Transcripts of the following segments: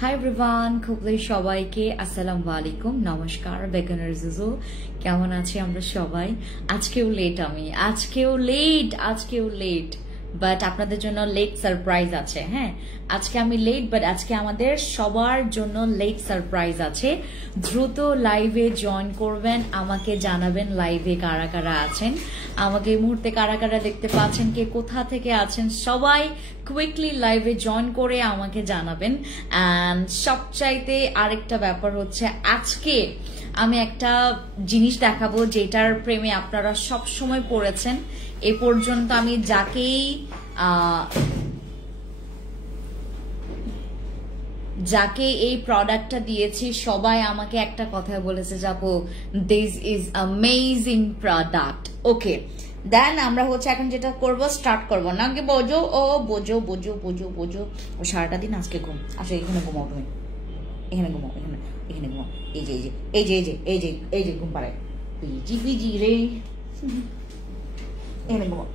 Hi everyone, খুবই সবাইকে আসসালামু আলাইকুম, নমস্কার। বেগানার জুজু, কেমন আছি আমরা সবাই? আজকেও লেট বাট আপনাদের জন্য লেট সারপ্রাইজ আছে। হ্যাঁ, আজকে আমি লেট, বাট আজকে আমাদের সবার জন্য লেট সারপ্রাইজ আছে। দ্রুত লাইভে জয়েন করবেন, আমাকে জানাবেন লাইভে কারা কারা আছেন, আমাকে এই মুহূর্তে কারা কারা দেখতে পাচ্ছেন, কে কোথা থেকে আছেন, সবাই কুইকলি লাইভে জয়েন করে আমাকে জানাবেন। অ্যান্ড সবচাইতে আরেকটা ব্যাপার হচ্ছে, আজকে আমি একটা জিনিস দেখাবো যেটার প্রেমে আপনারা সব সময় পড়েছেন। এ পর্যন্ত আমি যাকে এই প্রোডাক্টটা দিয়েছি সবাই আমাকে একটা কথা বলেছে, যাবো দিস ইজ অ্যামেজিং প্রোডাক্ট। ওকে, দেন আমরা হচ্ছে এখন যেটা করব, স্টার্ট করবো না কি বোঝো? ও সারাটা দিন আজকে ঘুম আসলে এখানে ঘুমাও, তুমি এখানে ঘুমাও, এখানে ঘুমাও, এই যে ঘুম পাড়ায় পিজি রে, এখানে ঘুমাও।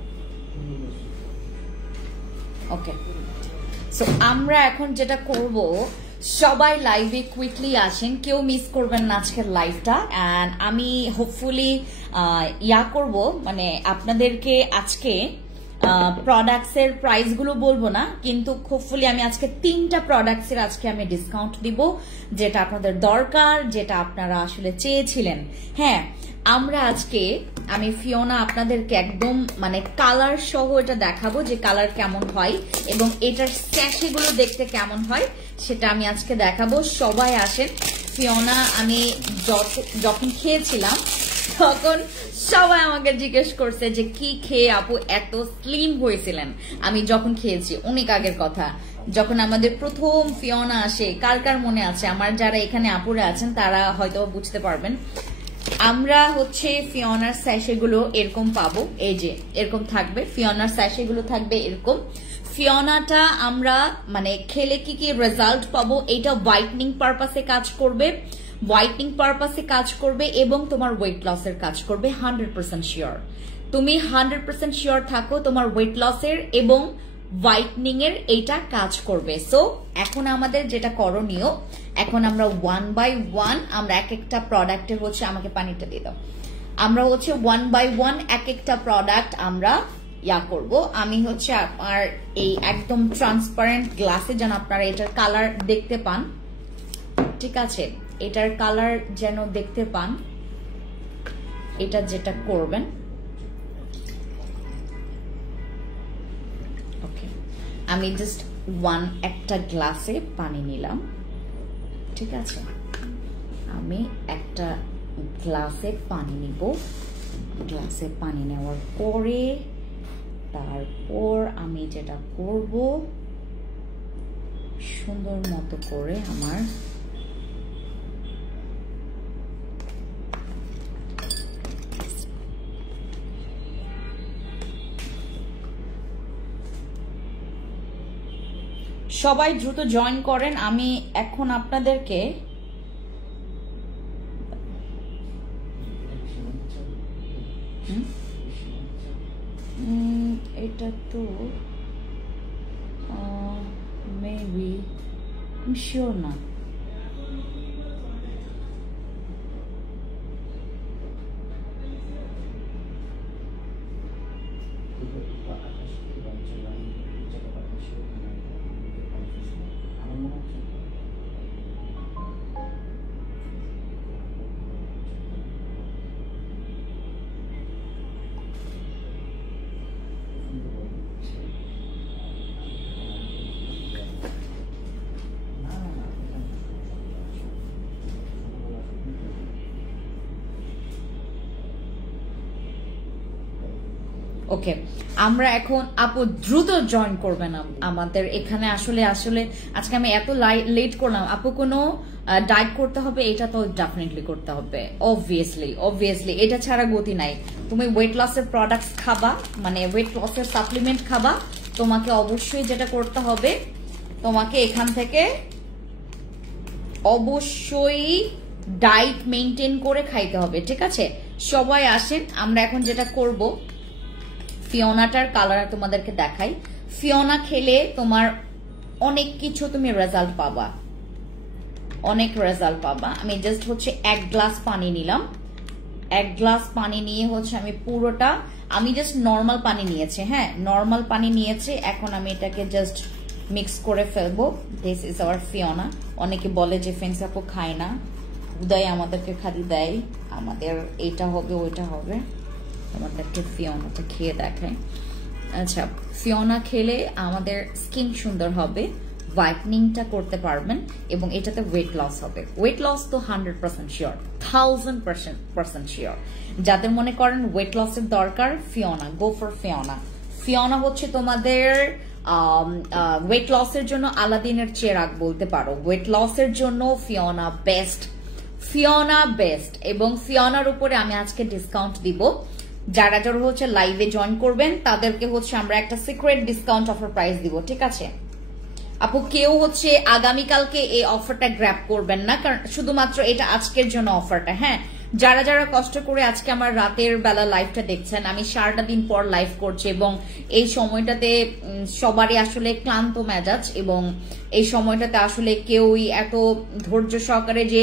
ওকে, সো আমরা এখন যেটা করব, সবাই লাইভে কুইকলি আসেন, কেউ মিস করবেন না আজকের লাইভটা। অ্যান্ড আমি হোপফুলি করব, মানে আপনাদেরকে আজকে প্রোডাক্টসের প্রাইস গুলো বলবো না, কিন্তু হোপফুলি আমি আজকে 3টা প্রোডাক্টসের আজকে আমি ডিসকাউন্ট দিব, যেটা আপনাদের দরকার, যেটা আপনারা আসলে চেয়েছিলেন। হ্যাঁ, আমরা আজকে আমি ফিওনা আপনাদেরকে একদম মানে কালার সহ এটা দেখাবো যে কালার কেমন হয় এবং এটার স্যাশেগুলো দেখতে কেমন হয় সেটা আমি আজকে দেখাবো। সবাই আসেন। ফিওনা আমি যখন খেয়েছিলাম তখন সবাই আমাকে জিজ্ঞেস করছে যে কি খেয়ে আপু এত স্লিম হয়েছিলেন। আমি যখন খেয়েছি, অনেক আগের কথা, যখন আমাদের প্রথম ফিওনা আসে, কার কার মনে আছে? আমার যারা এখানে আপুরা আছেন তারা হয়তো বুঝতে পারবেন। আমরা হচ্ছে ফিওনার স্যাশেগুলো এরকম পাবো, এই যে এরকম থাকবে, ফিওনার স্যাশেগুলো থাকবে এরকম। ফিওনাটা আমরা মানে খেলে কি কি রেজাল্ট পাবো, এটা হোয়াইটনিং পারপাসে কাজ করবে এবং তোমার ওয়েট লসের কাজ করবে। 100% শিওর, তুমি 100% শিওর থাকো তোমার ওয়েট লসের এবং হোয়াইটনিং এর এইটা কাজ করবে। সো এখন আমাদের যেটা করণীয়, এখন আমরা 1 বাই 1 আমরা এক একটা প্রোডাক্টের হচ্ছে, আমাকে পানিটা দিয়ে দাও, আমরা হচ্ছে 1 বাই 1 এক একটা প্রোডাক্ট আমরা করব। আমি হচ্ছে আমার এই একদম ট্রান্সপারেন্ট গ্লাসে যেন আপনারা এটার কালার দেখতে পান, ঠিক আছে? এটার কালার যেন দেখতে পান, এটা যেটা করবেন, ওকে, আমি জাস্ট একটা গ্লাসে পানি নিলাম, ঠিক আছে? আমি একটা গ্লাসে পানি নিব। গ্লাসে পানি নেওয়ার পরে তারপর আমি যেটা করব, সুন্দর মতো করে আমার সবাই দ্রুত জয়েন করেন। আমি এখন আপনাদেরকে এটা তো মেবি শিওর না, ওকে। আমরা এখন আপু দ্রুত জয়েন করবেন আমাদের এখানে। আসলে আজকে আমি এত লেট করলাম। আপু কোনো ডায়েট করতে হবে, এটা তো ডেফিনেটলি করতে হবে, অবভিয়াসলি এটা ছাড়া গতি নাই। তুমি ওয়েট লসের প্রোডাক্টস খাবা, মানে ওয়েট লসের সাপ্লিমেন্ট খাবা, তোমাকে অবশ্যই যেটা করতে হবে, তোমাকে এখান থেকে অবশ্যই ডায়েট মেনটেন করে খাইতে হবে, ঠিক আছে? সবাই আসেন। আমরা এখন যেটা করব, ফিওনাটার কালার তোমাদেরকে দেখাই। ফিওনা খেলে তোমার অনেক কিছু তুমি রেজাল্ট পাবা, অনেক রেজাল্ট পাবা। আমি জাস্ট হচ্ছে 1 গ্লাস পানি নিলাম, 1 গ্লাস পানি নিয়ে হচ্ছে আমি পুরোটা, আমি জাস্ট নর্মাল পানি নিয়েছি, হ্যাঁ নর্মাল পানি নিয়েছি। এখন আমি এটাকে জাস্ট মিক্স করে ফেলবো। This is our Fiona. অনেকে বলে যে ফ্রেন্ডস আপু খায় না, উদয় আমাদেরকে খালি দেয়, আমাদের এটা হবে ওইটা হবে, আমাদেরকে ফিওনাটা খেয়ে দেখায়। আচ্ছা, ফিওনা খেলে আমাদের স্কিন সুন্দর হবে, হোয়াইটনিংটা করতে পারবেন এবং এটাতে ওয়েট লস হবে। ওয়েট লস তো 100% শিওর, 1000% শিওর। যাদের মনে করেন ওয়েট লসের দরকার, Fiona, go for Fiona. Fiona হচ্ছে তোমাদের ওয়েট লসের জন্য আলাদিনের চেরাগ বলতে পারো। ওয়েট লসের জন্য ফিওনা বেস্ট, ফিওনা বেস্ট। এবং ফিওনার উপরে আমি আজকে ডিসকাউন্ট দিব। যারা যারা হচ্ছে লাইভে জয়েন করবেন তাদেরকে হচ্ছে আমরা একটা সিক্রেট ডিসকাউন্ট অফার প্রাইস দিব, ঠিক আছে আপু? কেউ হচ্ছে আগামীকালকে এই অফারটা গ্র্যাব করবেন না, কারণ শুধুমাত্র এটা আজকের জন্য অফারটা। হ্যাঁ, যারা যারা কষ্ট করে আজকে আমার রাতের বেলা লাইভটা দেখছেন, আমি সারাটা দিন পর লাইভ করছি এবং এই সময়টাতে সবারই আসলে ক্লান্ত মেজাজ, এবং এই সময়টাতে আসলে কেউই এত ধৈর্য সহকারে যে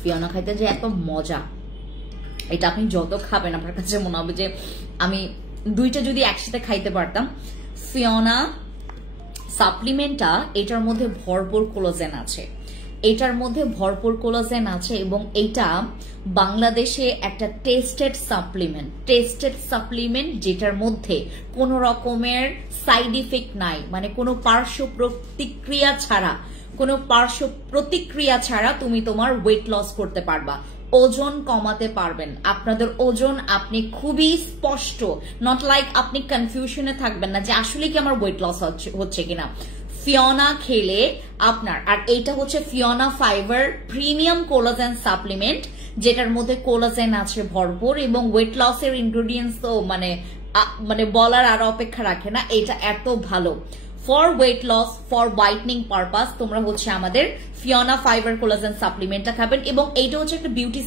ফিওনা খাইতে যে এত মজা, এটা আপনি যত খাবেন আপনার কাছে মনে হবে যে আমি দুইটা যদি একসাথে খাইতে পারতাম। ফিওনা সাপ্লিমেন্টটা, এটার মধ্যে ভরপুর কোলাজেন আছে, এটার মধ্যে ভরপুর কোলাজেন আছে এবং এটা বাংলাদেশে একটা টেস্টেড সাপ্লিমেন্ট যেটার মধ্যে কোনো রকমের সাইড ইফেক্ট নাই, মানে কোনো পার্শ্ব প্রতিক্রিয়া ছাড়া তুমি তোমার ওয়েট লস করতে পারবা, ওজন কমাতে পারবেন। আপনাদের ওজন আপনি খুবই স্পষ্ট, নট লাইক আপনি কনফিউশনে থাকবেন না যে আসলে কি আমার ওয়েট লস হচ্ছে কিনা। ফিওনা খেলে আপনার, আর এইটা হচ্ছে Fiona fibre premium collagen supplement, যেটার মধ্যে কোলাজেন আছে ভরপুর এবং ওয়েট লসের ইনগ্রেডিয়েন্টস তো মানে বলার আর অপেক্ষা রাখে না। এটা এত ভালো for weight loss, for whitening purpose. তোমরা হচ্ছে আমাদের ফিওনা ফাইবার কোলাজেন সাপ্লিমেন্টটা খাবেন এবং এইটা হচ্ছে একটা বিউটি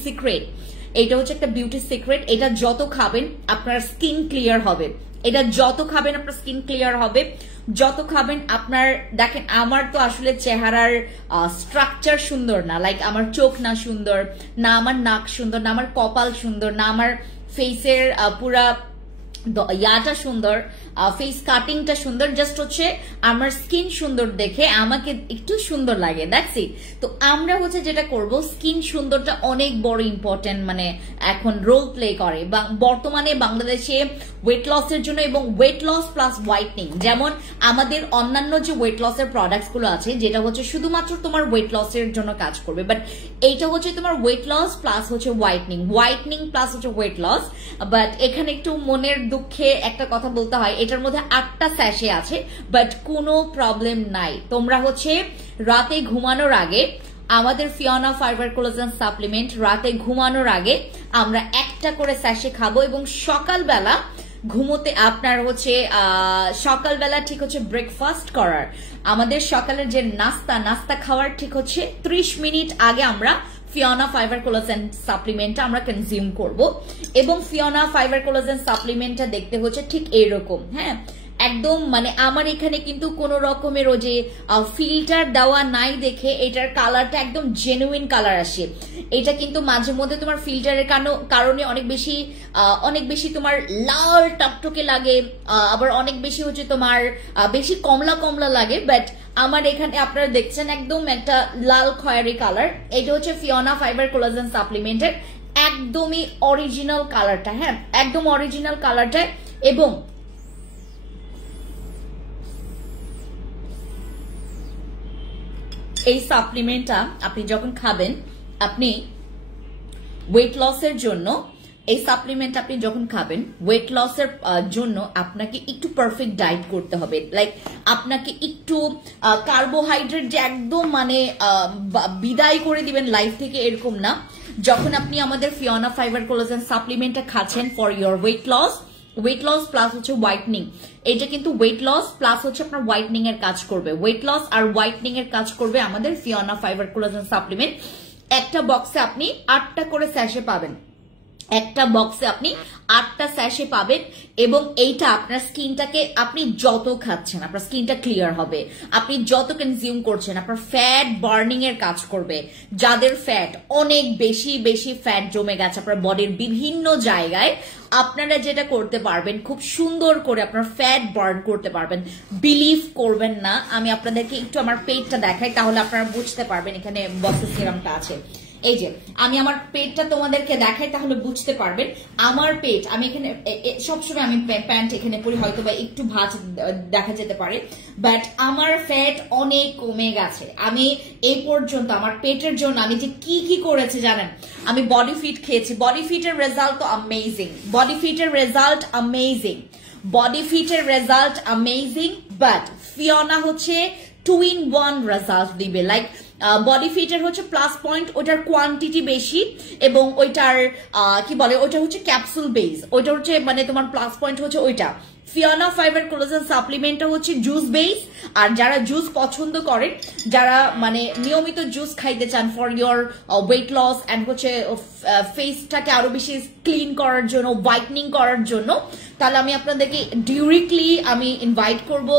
সিক্রেট, এটা যত খাবেন আপনার স্কিন ক্লিয়ার হবে, এটা যত খাবেন আপনার স্কিন ক্লিয়ার হবে, যত খাবেন আপনার। দেখেন আমার তো আসলে চেহারার স্ট্রাকচার সুন্দর না, লাইক আমার চোখ না সুন্দর, না আমার নাক সুন্দর, না আমার কপাল সুন্দর, না আমার ফেসের পুরা ইয়াটা সুন্দর, ফেস কাটিংটা সুন্দর, জাস্ট হচ্ছে আমার স্কিন সুন্দর দেখে আমাকে একটু সুন্দর লাগে, দেখছি। তো আমরা হচ্ছে যেটা করব, স্কিন সুন্দরটা অনেক বড় ইম্পর্টেন্ট, মানে এখন রোল প্লে করে বর্তমানে বাংলাদেশে ওয়েট লসের জন্য, এবং ওয়েট লস প্লাস হোয়াইটনিং। যেমন আমাদের অন্যান্য যে ওয়েট লসের প্রোডাক্টস গুলো আছে, যেটা হচ্ছে শুধুমাত্র তোমার ওয়েট লসের জন্য কাজ করবে, বাট এইটা হচ্ছে তোমার ওয়েট লস প্লাস হচ্ছে হোয়াইটনিং প্লাস হচ্ছে ওয়েট লস। বাট এখানে একটু মনের দুঃখে একটা কথা বলতে হয়, এটার মধ্যে 8টা স্যাশে আছে, বাট কোনো প্রবলেম নাই। তোমরা হচ্ছে রাতে ঘুমানোর আগে আমাদের ফিওনা ফাইবার কোলাজেন সাপ্লিমেন্ট রাতে ঘুমানোর আগে আমরা একটা করে স্যাশে খাবো, এবং সকালবেলা ঘুমোতে আপনার হচ্ছে সকালবেলা ঠিক হচ্ছে ব্রেকফাস্ট করার, আমাদের সকালের যে নাস্তা খাওয়ার ঠিক হচ্ছে 30 মিনিট আগে আমরা ফিওনা ফাইবার কোলাজেন সাপ্লিমেন্টটা আমরা কনজিউম করব। এবং ফিওনা ফাইবার কোলাজেন সাপ্লিমেন্টটা দেখতে হচ্ছে ঠিক এরকম, হ্যাঁ একদম, মানে আমার এখানে কিন্তু কোন রকমের ওই যে ফিল্টার দেওয়া নাই দেখে এটার কালারটা একদম জেনুইন কালার আসে। এটা কিন্তু মাঝে মধ্যে তোমার ফিল্টারের কারণে অনেক বেশি তোমার লাল টকটকে লাগে, আবার অনেক বেশি হচ্ছে তোমার বেশি কমলা লাগে, বাট আমার এখানে আপনারা দেখছেন একদম একটা লাল খয়েরি কালার। এটা হচ্ছে ফিওনা ফাইবার কোলাজেন সাপ্লিমেন্টের একদমই অরিজিনাল কালারটা, হ্যাঁ একদম অরিজিনাল কালারটা। এবং এই সাপ্লিমেন্টটা আপনি যখন খাবেন, আপনি ওয়েট লসের জন্য এই সাপ্লিমেন্ট আপনি যখন খাবেন, ওয়েট লসের জন্য আপনাকে একটু পারফেক্ট ডায়েট করতে হবে, লাইক আপনাকে একটু কার্বোহাইড্রেট যে একদম মানে বিদায় করে দিবেন লাইফ থেকে, এরকম না। যখন আপনি আমাদের ফিওনা ফাইবার কোলাজেন সাপ্লিমেন্টটা খাচ্ছেন for your weight loss plus হচ্ছে হোয়াইটনিং, এটা কিন্তু ওয়েট লস প্লাস হচ্ছে আপনার হোয়াইটনিং এর কাজ করবে, ওয়েট লস আর হোয়াইটনিং এর কাজ করবে আমাদের ফিওনা ফাইবার কোলাজেন সাপ্লিমেন্ট। একটা বক্সে আপনি 8টা করে স্যাশে পাবেন, একটা বক্সে আপনি 8টা স্যাশে পাবেন এবং এইটা আপনার স্কিনটাকে আপনি যত খাচ্ছেন আপনার স্কিনটা ক্লিয়ার হবে, আপনি যত কনজিউম করছেন আপনার ফ্যাট বার্নিং এর কাজ করবে। যাদের ফ্যাট অনেক বেশি বেশি ফ্যাট জমে গেছে আপনার বডির বিভিন্ন জায়গায়, আপনারা যেটা করতে পারবেন খুব সুন্দর করে আপনার ফ্যাট বার্ন করতে পারবেন। বিলিভ করবেন না, আমি আপনাদেরকে একটু আমার পেটটা দেখাই তাহলে আপনারা বুঝতে পারবেন এখানে বক্সের সিরামটা আছে। এই যে আমি আমার পেটটা তোমাদেরকে দেখাই তাহলে বুঝতে পারবেন। আমার পেট, আমি এখানে সবসময় আমি প্যান্ট এখানে পরি, হয়তো বা একটু ভাঁজ দেখা যেতে পারে, বাট আমার ফ্যাট অনেক কমে গেছে। আমি এই পর্যন্ত আমার পেটের জন্য আমি যে কি কি করেছি জানেন, আমি বডি ফিট খেয়েছি, বডি ফিটের রেজাল্ট তো অ্যামেজিং, বডি ফিটের রেজাল্ট অ্যামেজিং, বডি ফিটের রেজাল্ট অ্যামেজিং, বাট ফিওনা হচ্ছে 2-in-1 রেজাল্ট দিবে। লাইক বডি ফিটের হচ্ছে প্লাস পয়েন্ট, ওটার কোয়ান্টিটি বেশি এবং ওইটার কি বলে ওইটা হচ্ছে ক্যাপসুল বেস, ওইটা হচ্ছে মানে তোমার প্লাস পয়েন্ট হচ্ছে ওইটা। ফিওনা ফাইবার কোলাজেন সাপ্লিমেন্টটা হচ্ছে জুস বেস, আর যারা জুস পছন্দ করেন, যারা মানে নিয়মিত জুস খাইতে চান for your weight loss and হচ্ছে ফেসটাকে আরো বেশি ক্লিন করার জন্য, হোয়াইটনিং করার জন্য, তাহলে আমি আপনাদেরকে ডিরেক্টলি আমি ইনভাইট করবো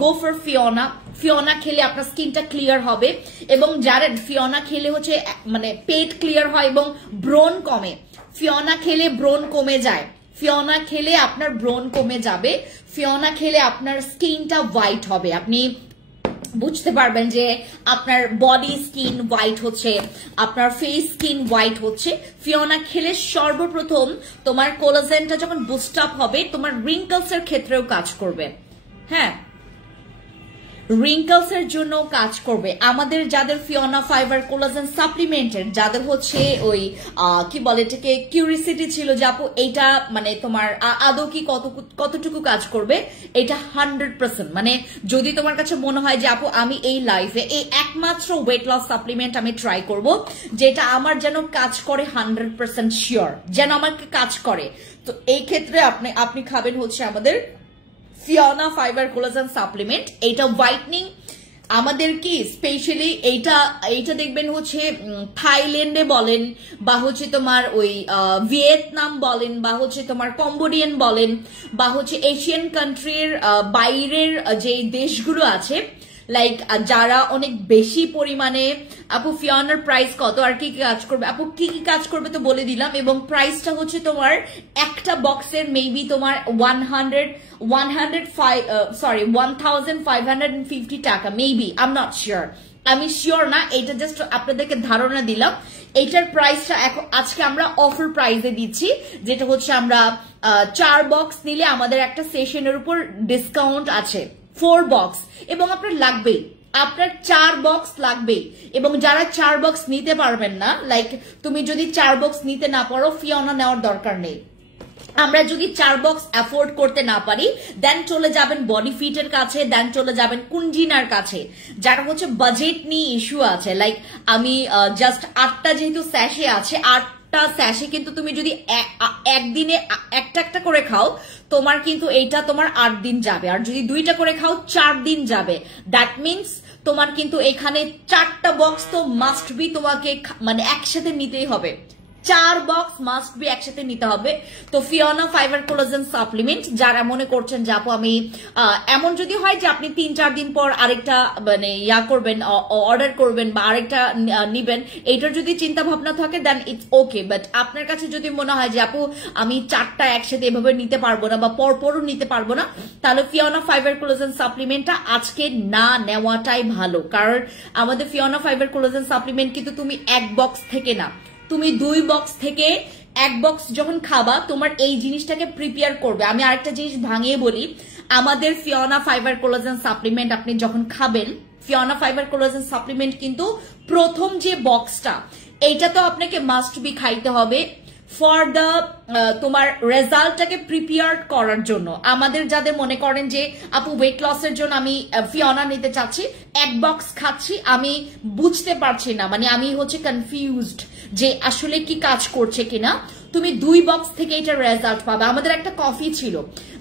গো ফর ফিওনা। ফিওনা খেলে আপনার স্কিনটা ক্লিয়ার হবে এবং যারা ফিওনা খেলে হচ্ছে মানে পেট ক্লিয়ার হয় এবং ব্রণ কমে। ফিওনা খেলে ব্রণ কমে যায়, ফিওনা খেলে আপনার ব্রণ কমে যাবে, ফিওনা খেলে আপনার স্কিনটা হোয়াইট হবে, আপনি বুঝতে পারবেন যে আপনার বডি স্কিন হোয়াইট হচ্ছে, আপনার ফেস স্কিন হোয়াইট হচ্ছে। ফিওনা খেলে সর্বপ্রথম তোমার কোলাজেনটা যখন বুস্ট আপ হবে তোমার রিঙ্কলস এর ক্ষেত্রেও কাজ করবে। হ্যাঁ, রিঙ্কলস এর জন্য কাজ করবে। আমাদের যাদের ফিওনা ফাইবার কোলাজেন সাপ্লিমেন্টের যাদের হচ্ছে ওই কি বলে এটাকে কিউরিসিটি ছিল যে আপু এইটা মানে তোমার আদৌ কি কতটুকু কাজ করবে, এটা 100%। মানে যদি তোমার কাছে মনে হয় যে আপু আমি এই লাইফে এই একমাত্র ওয়েট লস সাপ্লিমেন্ট আমি ট্রাই করব যেটা আমার যেন কাজ করে 100% শিওর, যেন আমাকে কাজ করে, তো এই ক্ষেত্রে আপনি খাবেন হচ্ছে আমাদের ফিওনা ফাইবার কোলাজেন সাপ্লিমেন্ট। এইটা হোয়াইটনিং আমাদের কি স্পেশালি এইটা দেখবেন হচ্ছে থাইল্যান্ডে বলেন বা হচ্ছে তোমার ওই ভিয়েতনাম বলেন বা হচ্ছে তোমার কম্বোডিয়ান বলেন বা হচ্ছে এশিয়ান কান্ট্রির বাইরের যে দেশগুলো আছে, লাইক যারা অনেক বেশি পরিমাণে, আপু ফিওনার প্রাইস কত আর কি কি কাজ করবে, আপু কি কি কাজ করবে তো বলে দিলাম, এবং প্রাইসটা হচ্ছে তোমার একটা বক্সের মেবি তোমার 1550 টাকা maybe, I am not sure, আমি শিওর না, এটা জাস্ট আপনাদেরকে ধারণা দিলাম। এইটার প্রাইসটা এখন আজকে আমরা অফার প্রাইসে দিচ্ছি, যেটা হচ্ছে আমরা 4 বক্স নিলে আমাদের একটা সেশনের উপর ডিসকাউন্ট আছে 4 বক্স, এবং আপনার লাগবেই, আপনার 4 বক্স লাগবেই। এবং যারা 4 বক্স নিতে পারবেন না, লাইক তুমি যদি 4 বক্স নিতে না পারো, ফিওনা নেওয়ার দরকার নেই। আমরা যদি 4 বক্স অ্যাফোর্ড করতে না পারি, দেন চলে যাবেন বডি ফিটের কাছে, দেন চলে যাবেন কুঞ্জিনার কাছে, যারা হচ্ছে বাজেট নিয়ে ইস্যু আছে। লাইক আমি জাস্ট 8টা যেহেতু স্যাশে আছে, 8টা স্যাশে কিন্তু তুমি যদি একদিনে একটা করে খাও, তোমার কিন্তু এইটা তোমার 8 দিন যাবে, আর যদি 2টা করে খাও 4 দিন যাবে। দ্যাট মিনস তোমার কিন্তু এখানে 4টা বক্স তো মাস্ট বি তোমাকে মানে একসাথে নিতেই হবে, 4 বক্স মাস্ট বি একসাথে নিতে হবে। তো ফিওনা ফাইবার কোলাজেন সাপ্লিমেন্ট যারা মনে করছেন যে আপু আমি এমন যদি হয় যে আপনি 3-4 দিন পর আরেকটা মানে করবেন, অর্ডার করবেন বা আরেকটা নিবেন, এইটার যদি চিন্তা ভাবনা থাকে দেন ইটস ওকে। বাট আপনার কাছে যদি মনে হয় যে আপু আমি 4টা একসাথে এভাবে নিতে পারবো না বা পরপরও নিতে পারবো না, তাহলে ফিওনা ফাইবার কোলাজেন সাপ্লিমেন্টটা আজকে না নেওয়াটাই ভালো। কারণ আমাদের ফিওনা ফাইবার কোলাজেন সাপ্লিমেন্ট কিন্তু তুমি 1 বক্স থেকে না, তুমি 2 বক্স থেকে 1 বক্স যখন খাবা তোমার এই জিনিসটাকে প্রিপেয়ার করবে। আমি আরেকটা জিনিস ভাঙিয়ে বলি, আমাদের ফিওনা ফাইবার কোলাজেন সাপ্লিমেন্ট আপনি যখন খাবেন, ফিওনা ফাইবার কোলাজেন সাপ্লিমেন্ট কিন্তু প্রথম যে বক্সটা এইটা তো আপনাকে মাস্ট বি খাইতে হবে ফর দ্য তোমার রেজাল্টটাকে প্রিপেয়ার করার জন্য। আমাদের যাদের মনে করেন যে আপু ওয়েট লসের জন্য আমি ফিওনা নিতে চাচ্ছি, 1 বক্স খাচ্ছি, আমি বুঝতে পারছি না, মানে আমি হচ্ছে কনফিউজড যে আসলে কি কাজ করছে কিনা, তুমি 2 বক্স থেকে এটা রেজাল্ট পাবে। আমাদের একটা কফি ছিল,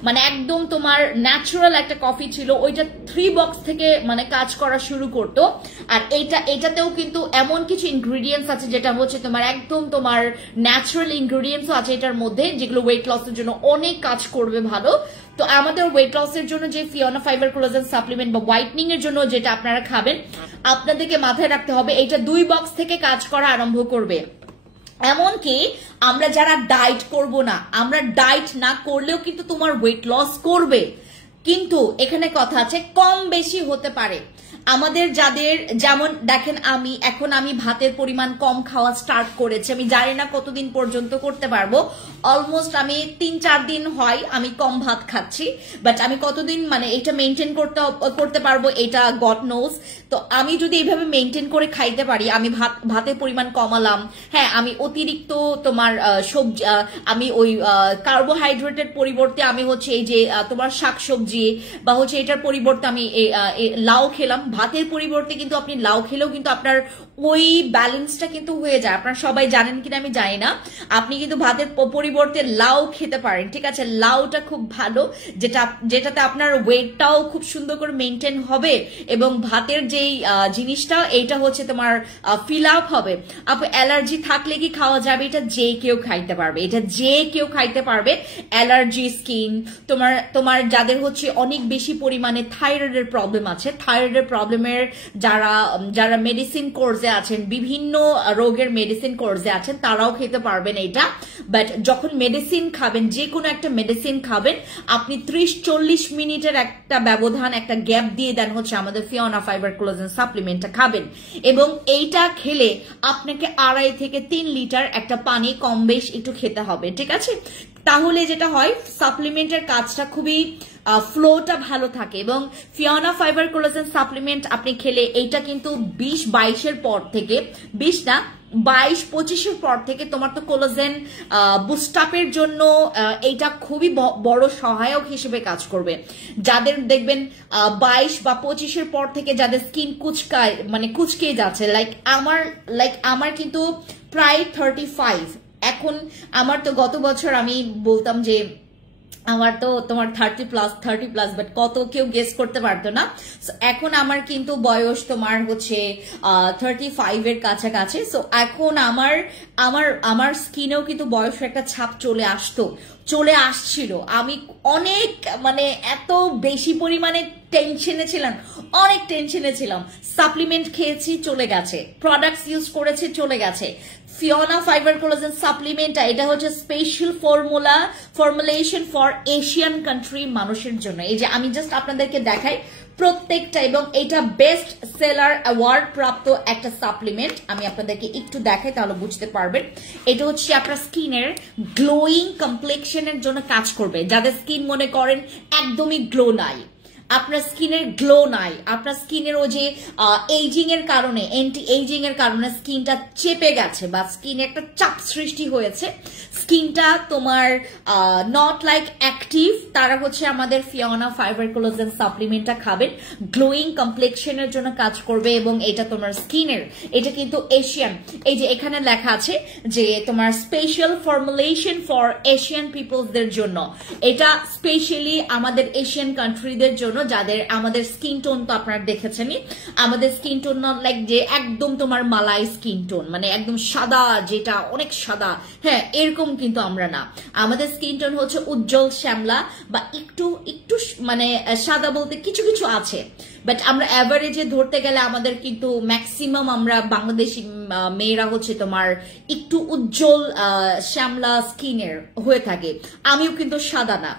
মানে একদম তোমার ন্যাচারাল একটা কফি ছিল, ওইটা 3 বক্স থেকে মানে কাজ করা শুরু করতো। আর এটাতেও কিন্তু এমন কিছু ইনগ্রিডিয়েন্টস আছে যেটা হচ্ছে তোমার একদম তোমার ন্যাচারাল ইনগ্রিডিয়েন্টসও আছে এটার মধ্যে, যেগুলো ওয়েট লসের জন্য অনেক কাজ করবে ভালো। তো আমাদের ওয়েট লসের জন্য যে ফিওনা ফাইবার কোলাজেন সাপ্লিমেন্ট বা হোয়াইটনিং এর জন্য যেটা আপনারা খাবেন, আপনাদেরকে মাথায় রাখতে হবে এটা 2 বক্স থেকে কাজ করা আরম্ভ করবে। এমনকি আমরা যারা ডায়েট করব না, আমরা ডায়েট না করলেও কিন্তু তোমার ওয়েট লস করবে, কিন্তু এখানে কথা আছে কম বেশি হতে পারে। আমাদের যাদের যেমন দেখেন, আমি ভাতের পরিমাণ কম খাওয়া স্টার্ট করেছি, আমি জানি না কতদিন পর্যন্ত করতে পারবো, অলমোস্ট আমি 3-4 দিন হয় আমি কম ভাত খাচ্ছি, বাট আমি কতদিন মানে এটা মেনটেন করতে পারবো এটা গড নোজ। তো আমি যদি এইভাবে মেনটেন করে খাইতে পারি, আমি ভাতের পরিমাণ কমালাম, হ্যাঁ আমি অতিরিক্ত তোমার সবজি, আমি ওই কার্বোহাইড্রেটের পরিবর্তে আমি হচ্ছে এই যে তোমার শাকসবজি বা হচ্ছে এটার পরিবর্তে আমি লাউ খেলাম, ভাতের পরিবর্তে কিন্তু আপনি লাউ খেলেও কিন্তু আপনার ওই ব্যালেন্সটা কিন্তু হয়ে যায়। আপনারা সবাই জানেন কিনা আমি জানি না, আপনি কিন্তু ভাতের পরিবর্তে লাউ খেতে পারেন, ঠিক আছে? লাউটা খুব ভালো, যেটাতে আপনার ওয়েটটাও খুব সুন্দর করে মেনটেন হবে এবং ভাতের যেই জিনিসটা এইটা হচ্ছে তোমার ফিল আপ হবে। আপু অ্যালার্জি থাকলে কি খাওয়া যাবে? এটা যে কেউ খাইতে পারবে, এটা যে কেউ খাইতে পারবে। অ্যালার্জি, স্কিন, তোমার যাদের হচ্ছে অনেক বেশি পরিমাণে থাইরয়েডের প্রবলেম আছে, থাইরয়েডের প্রবলেমের যারা মেডিসিন কোর্সে আছেন, বিভিন্ন রোগের মেডিসিন কোর্সে আছেন, তারাও খেতে পারবেন এটা। বাট যখন মেডিসিন খাবেন, যে কোনো একটা মেডিসিন খাবেন, আপনি 30-40 মিনিটের একটা ব্যবধান, একটা গ্যাপ দিয়ে দেন হচ্ছে আমাদের ফিওনা ফাইবার কোলাজেন সাপ্লিমেন্টটা খাবেন, এবং এইটা খেলে আপনাকে 2.5 থেকে 3 লিটার একটা পানি কম বেশ একটু খেতে হবে, ঠিক আছে? তাহলে যেটা হয় সাপ্লিমেন্টের কাজটা খুবই ফ্লোটা ভালো থাকে। এবং ফিওনা ফাইবার কোলাজেন সাপ্লিমেন্ট আপনি খেলে এইটা কিন্তু 20-22 পর থেকে, 20 না 22-25 পর থেকে তোমার তো কোলাজেন বুস্ট আপের জন্য এইটা খুবই বড় সহায়ক হিসেবে কাজ করবে। যাদের দেখবেন 22 বা 25 পর থেকে যাদের স্কিন কুচকে যাচ্ছে, লাইক আমার কিন্তু প্রায় 35, এখন আমার তো গত বছর আমি বলতাম যে আমার তো তোমার 30+, বাট কত কেউ গেস করতে পারতো না। এখন আমার কিন্তু বয়স তোমার হচ্ছে 35 এর কাছাকাছি। সো এখন আমার স্কিনেও কিন্তু বয়সের একটা ছাপ চলে আসছিল। আমি অনেক মানে এত বেশি পরিমাণে অনেক টেনশনে ছিলাম। সাপ্লিমেন্ট খেয়েছি, চলে গেছে, প্রোডাক্টস ইউজ করেছি, চলে গেছে। ফিওনা ফাইবার কোলাজেন সাপ্লিমেন্ট এটা হচ্ছে special formulation for Asian country মানুষের জন্য। এই যে আমি জাস্ট আপনাদেরকে দেখাই প্রত্যেকটা, এবং এটা বেস্ট সেলার অ্যাওয়ার্ড প্রাপ্ত একটা সাপ্লিমেন্ট। আমি আপনাদেরকে একটু দেখাই তাহলে বুঝতে পারবেন। এটা হচ্ছে আপনার স্কিনের গ্লোয়িং কমপ্লেক্সনের জন্য কাজ করবে। যাদের স্কিন মনে করেন একদমই গ্লো নাই, আপনার স্কিনের গ্লো নাই, আপনার স্কিনের ও যে এইজিং এর কারণে, অ্যান্টি এইজিং এর কারণে স্কিনটা চেপে গেছে বা স্কিনে একটা চাপ সৃষ্টি হয়েছে, স্কিনটা তোমার নট লাইক অ্যাক্টিভ, তারা হচ্ছে আমাদের ফিওনা ফাইবার কোলাজেন সাপ্লিমেন্টটা খাবেন। গ্লোয়িং কমপ্লেক্সনের জন্য কাজ করবে এবং এটা তোমার স্কিনের, এটা কিন্তু এশিয়ান, এই যে এখানে লেখা আছে যে তোমার স্পেশাল ফর্মুলেশন ফর এশিয়ান পিপলসদের জন্য। এটা স্পেশালি আমাদের এশিয়ান কান্ট্রিদের জন্য, যাদের আমাদের স্কিন টোন তো আপনারা দেখেছেনই, আমাদের স্কিন টোন নট লাইক যে একদম তোমার মালাই স্কিন টোন, মানে একদম সাদা, যেটা অনেক সাদা, হ্যাঁ এরকম কিন্তু আমরা না। আমাদের স্কিন টোন হচ্ছে উজ্জ্বল শ্যামলা বা একটু মানে সাদা বলতে কিছু কিছু আছে, বাট আমরা অ্যাভারেজে ধরতে গেলে আমাদের কিন্তু ম্যাক্সিমাম আমরা বাংলাদেশি মেয়েরা হচ্ছে তোমার একটু উজ্জ্বল শ্যামলা স্কিনের হয়ে থাকে। আমিও কিন্তু সাদা না,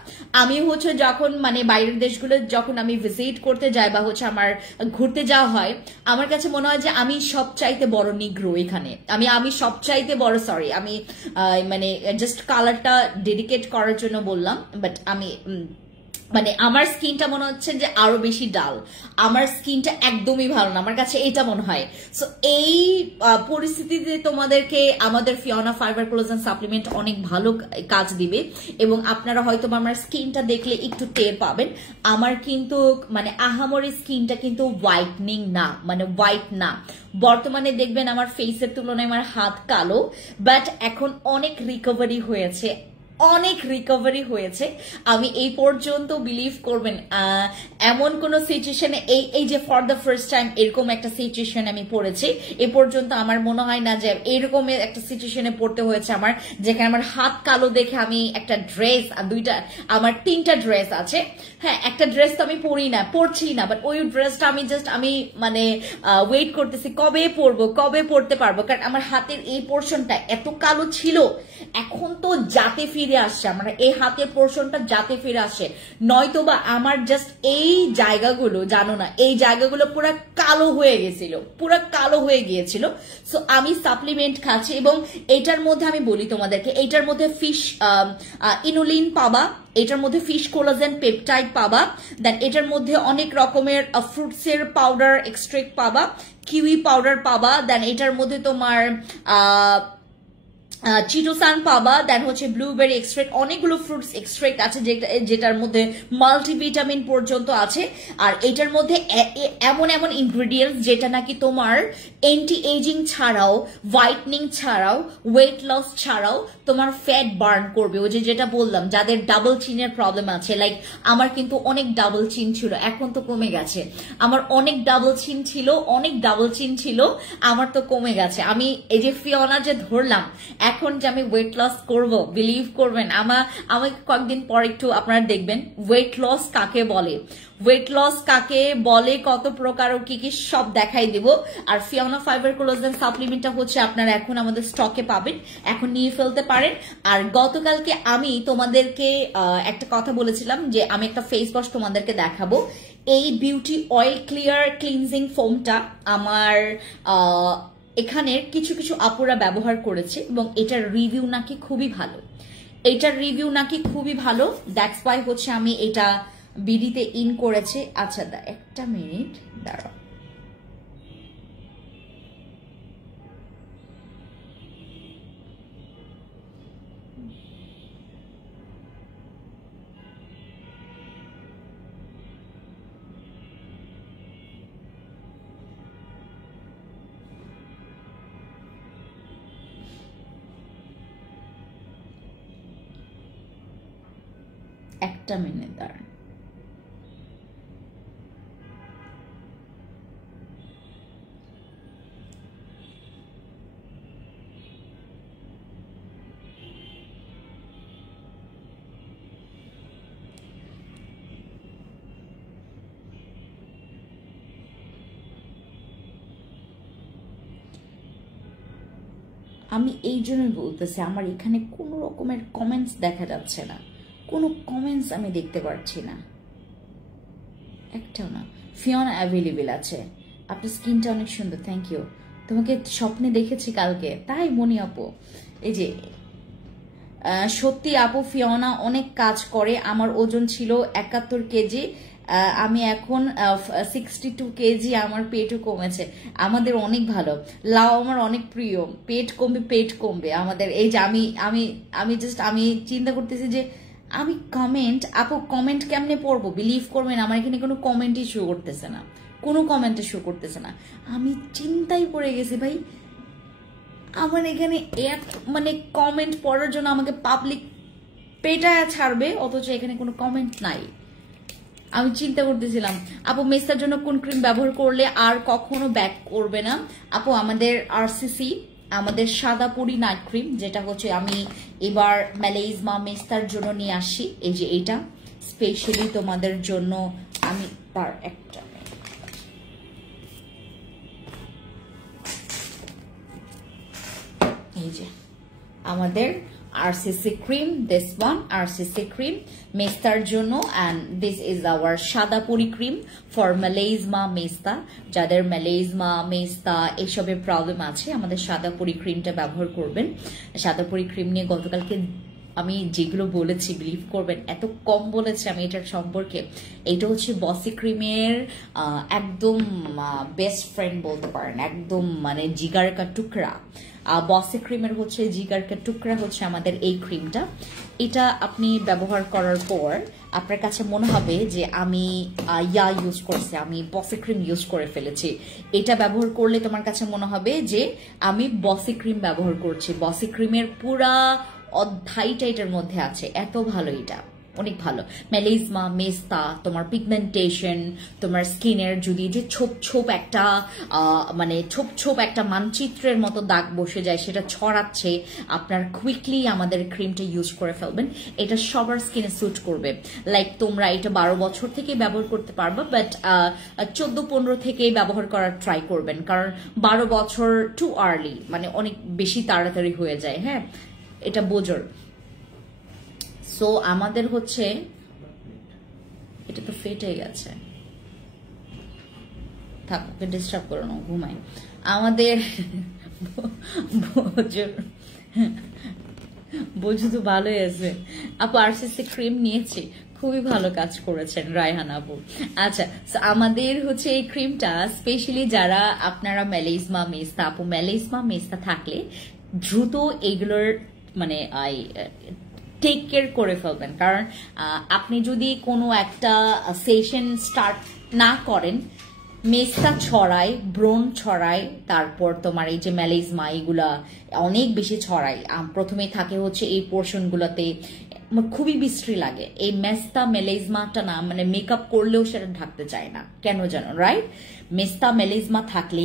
আমি হচ্ছে যখন মানে বাইরের দেশগুলো যখন আমি ভিজিট করতে যাই বা হচ্ছে আমার ঘুরতে যাওয়া হয়, আমার কাছে মনে হয় যে আমি সবচাইতে বড় নিগ্রো এখানে, আমি সবচাইতে বড়, সরি আমি মানে জাস্ট কালারটা ডেডিকেট করার জন্য বললাম, বাট আমি মানে আমার স্কিনটা মনে হচ্ছে যে আরো বেশি ডাল, আমার স্কিনটা একদমই ভালো না, আমার কাছে এটা মনে হয়। সো এই পরিস্থিতিতে তোমাদেরকে আমাদের ফিওনা ফাইবার কোলাজেন সাপ্লিমেন্ট অনেক ভালো কাজ দিবে, এবং আপনারা হয়তো আমার স্কিনটা দেখলে একটু টের পাবেন। আমার কিন্তু মানে আহামরি স্কিনটা কিন্তু হোয়াইটনিং না, মানে হোয়াইট না। বর্তমানে দেখবেন আমার ফেসের তুলনায় আমার হাত কালো, বাট এখন অনেক রিকভারি হয়েছে, অনেক রিকভারি হয়েছে। আমি এই পর্যন্ত বিলিভ করবেন এমন কোন সিচুয়েশনে এই যে ফর দ্য ফার্স্ট টাইম এরকম একটা সিচুয়েশন আমি পড়েছি, এ পর্যন্ত আমার মনে হয় না যে এরকম একটা সিচুয়েশনে পড়তে হয়েছে আমার, যেখানে আমার হাত কালো দেখে আমি একটা ড্রেস, আমার 3টা ড্রেস আছে। হ্যাঁ, একটা ড্রেস তো আমি পরছি না, বাট ওই ড্রেসটা আমি মানে ওয়েট করতেছি কবে পরবো, কবে পরতে পারবো, কারণ আমার হাতের এই পোর্শনটা এত কালো ছিল, এখন তো যাতে ফিরে আসছে, আমার এই হাতের পোর্শনটা যাতে ফিরে আসে, নয়তো বা আমার জাস্ট এই জায়গাগুলো জানো না, এই জায়গাগুলো পুরো কালো হয়ে গেছিল, পুরো কালো হয়ে গিয়েছিল। সো আমি সাপ্লিমেন্ট খাচ্ছি, এবং এটার মধ্যে আমি বলি তোমাদেরকে, এটার মধ্যে ফিশ ইনুলিন পাবা, এটার মধ্যে ফিশ কোলাজেন পেপটাইড পাবা, দেন এটার মধ্যে অনেক রকমের ফ্রুটসের পাউডার এক্সট্রাক্ট পাবা, কিউই পাউডার পাবা, দেন এটার মধ্যে তোমার চিটোসান পাবা, দেন হচ্ছে ব্লুবেরি এক্সট্রাক্ট, অনেকগুলো ফ্রুটস এক্সট্রাক্ট আছে যেটার মধ্যে মাল্টিভিটামিন পর্যন্ত আছে। আর এটার মধ্যে এমন এমন ইনগ্রিডিয়েন্টস যেটা নাকি তোমার অ্যান্টি এজিং ছাড়াও, হোয়াইটনিং ছাড়াও, ওয়েট লস ছাড়াও তোমার ফ্যাট বার্ন করবে। ওই যেটা বললাম, যাদের ডাবল চিনের প্রবলেম আছে, লাইক আমার কিন্তু অনেক ডাবল চিন ছিল, এখন তো কমে গেছে। আমার অনেক ডাবল চিন ছিল, আমার তো কমে গেছে। আমি এই যে ফিওনা যে ধরলাম, এখন যে আমি ওয়েট লস করব, বিলিভ করবেন আমি কয়েকদিন পর একটু আপনারা দেখবেন ওয়েট লস কাকে বলে, ওয়েট লস কাকে বলে, কত প্রকার ও কি কি সব দেখাই দিব। আর ফিওনা ফাইবার কোলাজেন সাপ্লিমেন্টটা হচ্ছে আপনারা এখন আমাদের স্টকে পাবেন, এখন নিয়ে ফেলতে পারেন। আর গতকালকে আমি তোমাদেরকে একটা কথা বলেছিলাম যে আমি একটা ফেস ওয়াশ তোমাদেরকে দেখাবো। এই বিউটি অয়েল ক্লিয়ার ক্লিনজিং ফোমটা আমার এখানের কিছু কিছু আপুরা ব্যবহার করেছে, এবং এটার রিভিউ নাকি খুবই ভালো, দ্যাটস ওয়াই হচ্ছে আমি এটা বিডিতে ইন করেছি। আচ্ছা একটা মিনিট দাঁড়াও, একটা মিনিট দাঁড়ান। আমি এই জন্যই বলতেছি, আমার এখানে কোনো রকমের কমেন্টস দেখা যাচ্ছে না, কোনো কমেন্টস আমি দেখতে পাচ্ছি না, একটাও না। ফিওনা অ্যাভেলেবেল আছে, আপনার স্কিনটা অনেক সুন্দর, থ্যাংক ইউ। তোমাকে স্বপ্নে দেখেছি কালকে, তাই মনি আপু। এই যে সত্যি আপু, ফিওনা অনেক কাজ করে। আমার ওজন ছিল 71 কেজি, আমি এখন 62 কেজি, আমার পেটও কমেছে। আমাদের অনেক ভালো, লাউ আমার অনেক প্রিয়, পেট কমবে আমাদের। এই যে আমি জাস্ট আমি চিন্তা করতেছি যে আমি আপু কমেন্ট কেমনে পড়বো, বিলিভ করবেন আমার এখানে কোনো কমেন্টই শো করতেছে না, আমি চিন্তায় পড়ে গেছি ভাই। আমার এখানে মানে কমেন্ট পড়ার জন্য আমাকে পাবলিক পেটায় ছাড়বে, অথচ এখানে কোনো কমেন্ট নাই। আমি চিন্তা করতেছিলাম আপু মেস্তার জন্য কোন ক্রিম ব্যবহার করলে আর কখনো ব্যাক করবে না। আপু আমাদের আরসিসি, আমাদের সাদা পুরি নাইট ক্রিম, যেটা হচ্ছে আমি এবার ম্যালেইজমা মেস্তার জন্য নিয়ে আসি। এই যে এইটা স্পেশালি তোমাদের জন্য আমি, তার একটা এই যে আমাদের RCC cream, this one RCC cream মেস্তার জন্য, and this is our সাদাপুরি cream for melasma মেস্তা। যাদের melasma মেস্তা এসবের প্রবলেম আছে, আমাদের সাদাপুরি ক্রিমটা ব্যবহার করবেন। সাদাপুরি ক্রিম নিয়ে গতকালকে আমি যেগুলো বলেছি বিলিভ করবেন, এত কম বলেছি আমি এটার সম্পর্কে। এটা হচ্ছে বসি ক্রিমের একদম বেস্ট ফ্রেন্ড বলতে পারেন, একদম মানে জিগার কা টুকরা। বসি ক্রিমের হচ্ছে জিগার কা টুকরা হচ্ছে আমাদের এই ক্রিমটা। এটা আপনি ব্যবহার করার পর আপনার কাছে মনে হবে যে আমি ইউজ করছি, আমি বসি ক্রিম ইউজ করে ফেলেছি। এটা ব্যবহার করলে তোমার কাছে মনে হবে যে আমি বসি ক্রিম ব্যবহার করছি। বসি ক্রিমের পুরা অধ্যায়টা এটার মধ্যে আছে, এত ভালো এটা, অনেক ভালো। মেলিজমা, মেস্তা, তোমার পিগমেন্টেশন, তোমার স্কিনের যদি যে ছোপ ছোপ একটা মানে ছোপ ছোপ একটা মানচিত্রের মতো দাগ বসে যায়, সেটা ছড়াচ্ছে, আপনার কুইকলি আমাদের ক্রিমটা ইউজ করে ফেলবেন। এটা সবার স্কিনে স্যুট করবে। লাইক তোমরা এটা 12 বছর থেকে ব্যবহার করতে পারবা, বাট 14-15 থেকে ব্যবহার করার ট্রাই করবেন, কারণ 12 বছর টু আর্লি, মানে অনেক বেশি তাড়াতাড়ি হয়ে যায়। হ্যাঁ, এটা বোঝর। সো আমাদের হচ্ছে এটা তো ফেটে গেছে, থাক, ওকে ডিস্টার্ব করো না, ঘুমাই। আমাদের বোঝো তো ভালোই আছে আপু। আরসিসি ক্রিম নিয়েছি, খুবই ভালো কাজ করেছেন রায়হান আপু। আচ্ছা, আমাদের হচ্ছে এই ক্রিমটা স্পেশালি যারা আপনারা মেলিজমা, মেস্তা, আপু মেলিজমা, মেস্তা থাকলে দ্রুত এইগুলোর মানে টেক কেয়ার করে ফেলবেন। কারণ আপনি যদি কোনো একটা সেশন স্টার্ট না করেন, মেস্তা ছড়ায়, ব্রণ ছড়ায়, তারপর তোমার এই যে মেলিজমা এগুলা অনেক বেশি ছড়ায়। প্রথমে থাকে হচ্ছে এই পোর্শনগুলোতে, খুবই বিশ্রী লাগে। এই মেস্তা মেলিজমাটা না মানে মেকআপ করলেও সেটা ঢাকতে চায় না, কেন জানো, রাইট? মেস্তা মেলিজমা থাকলে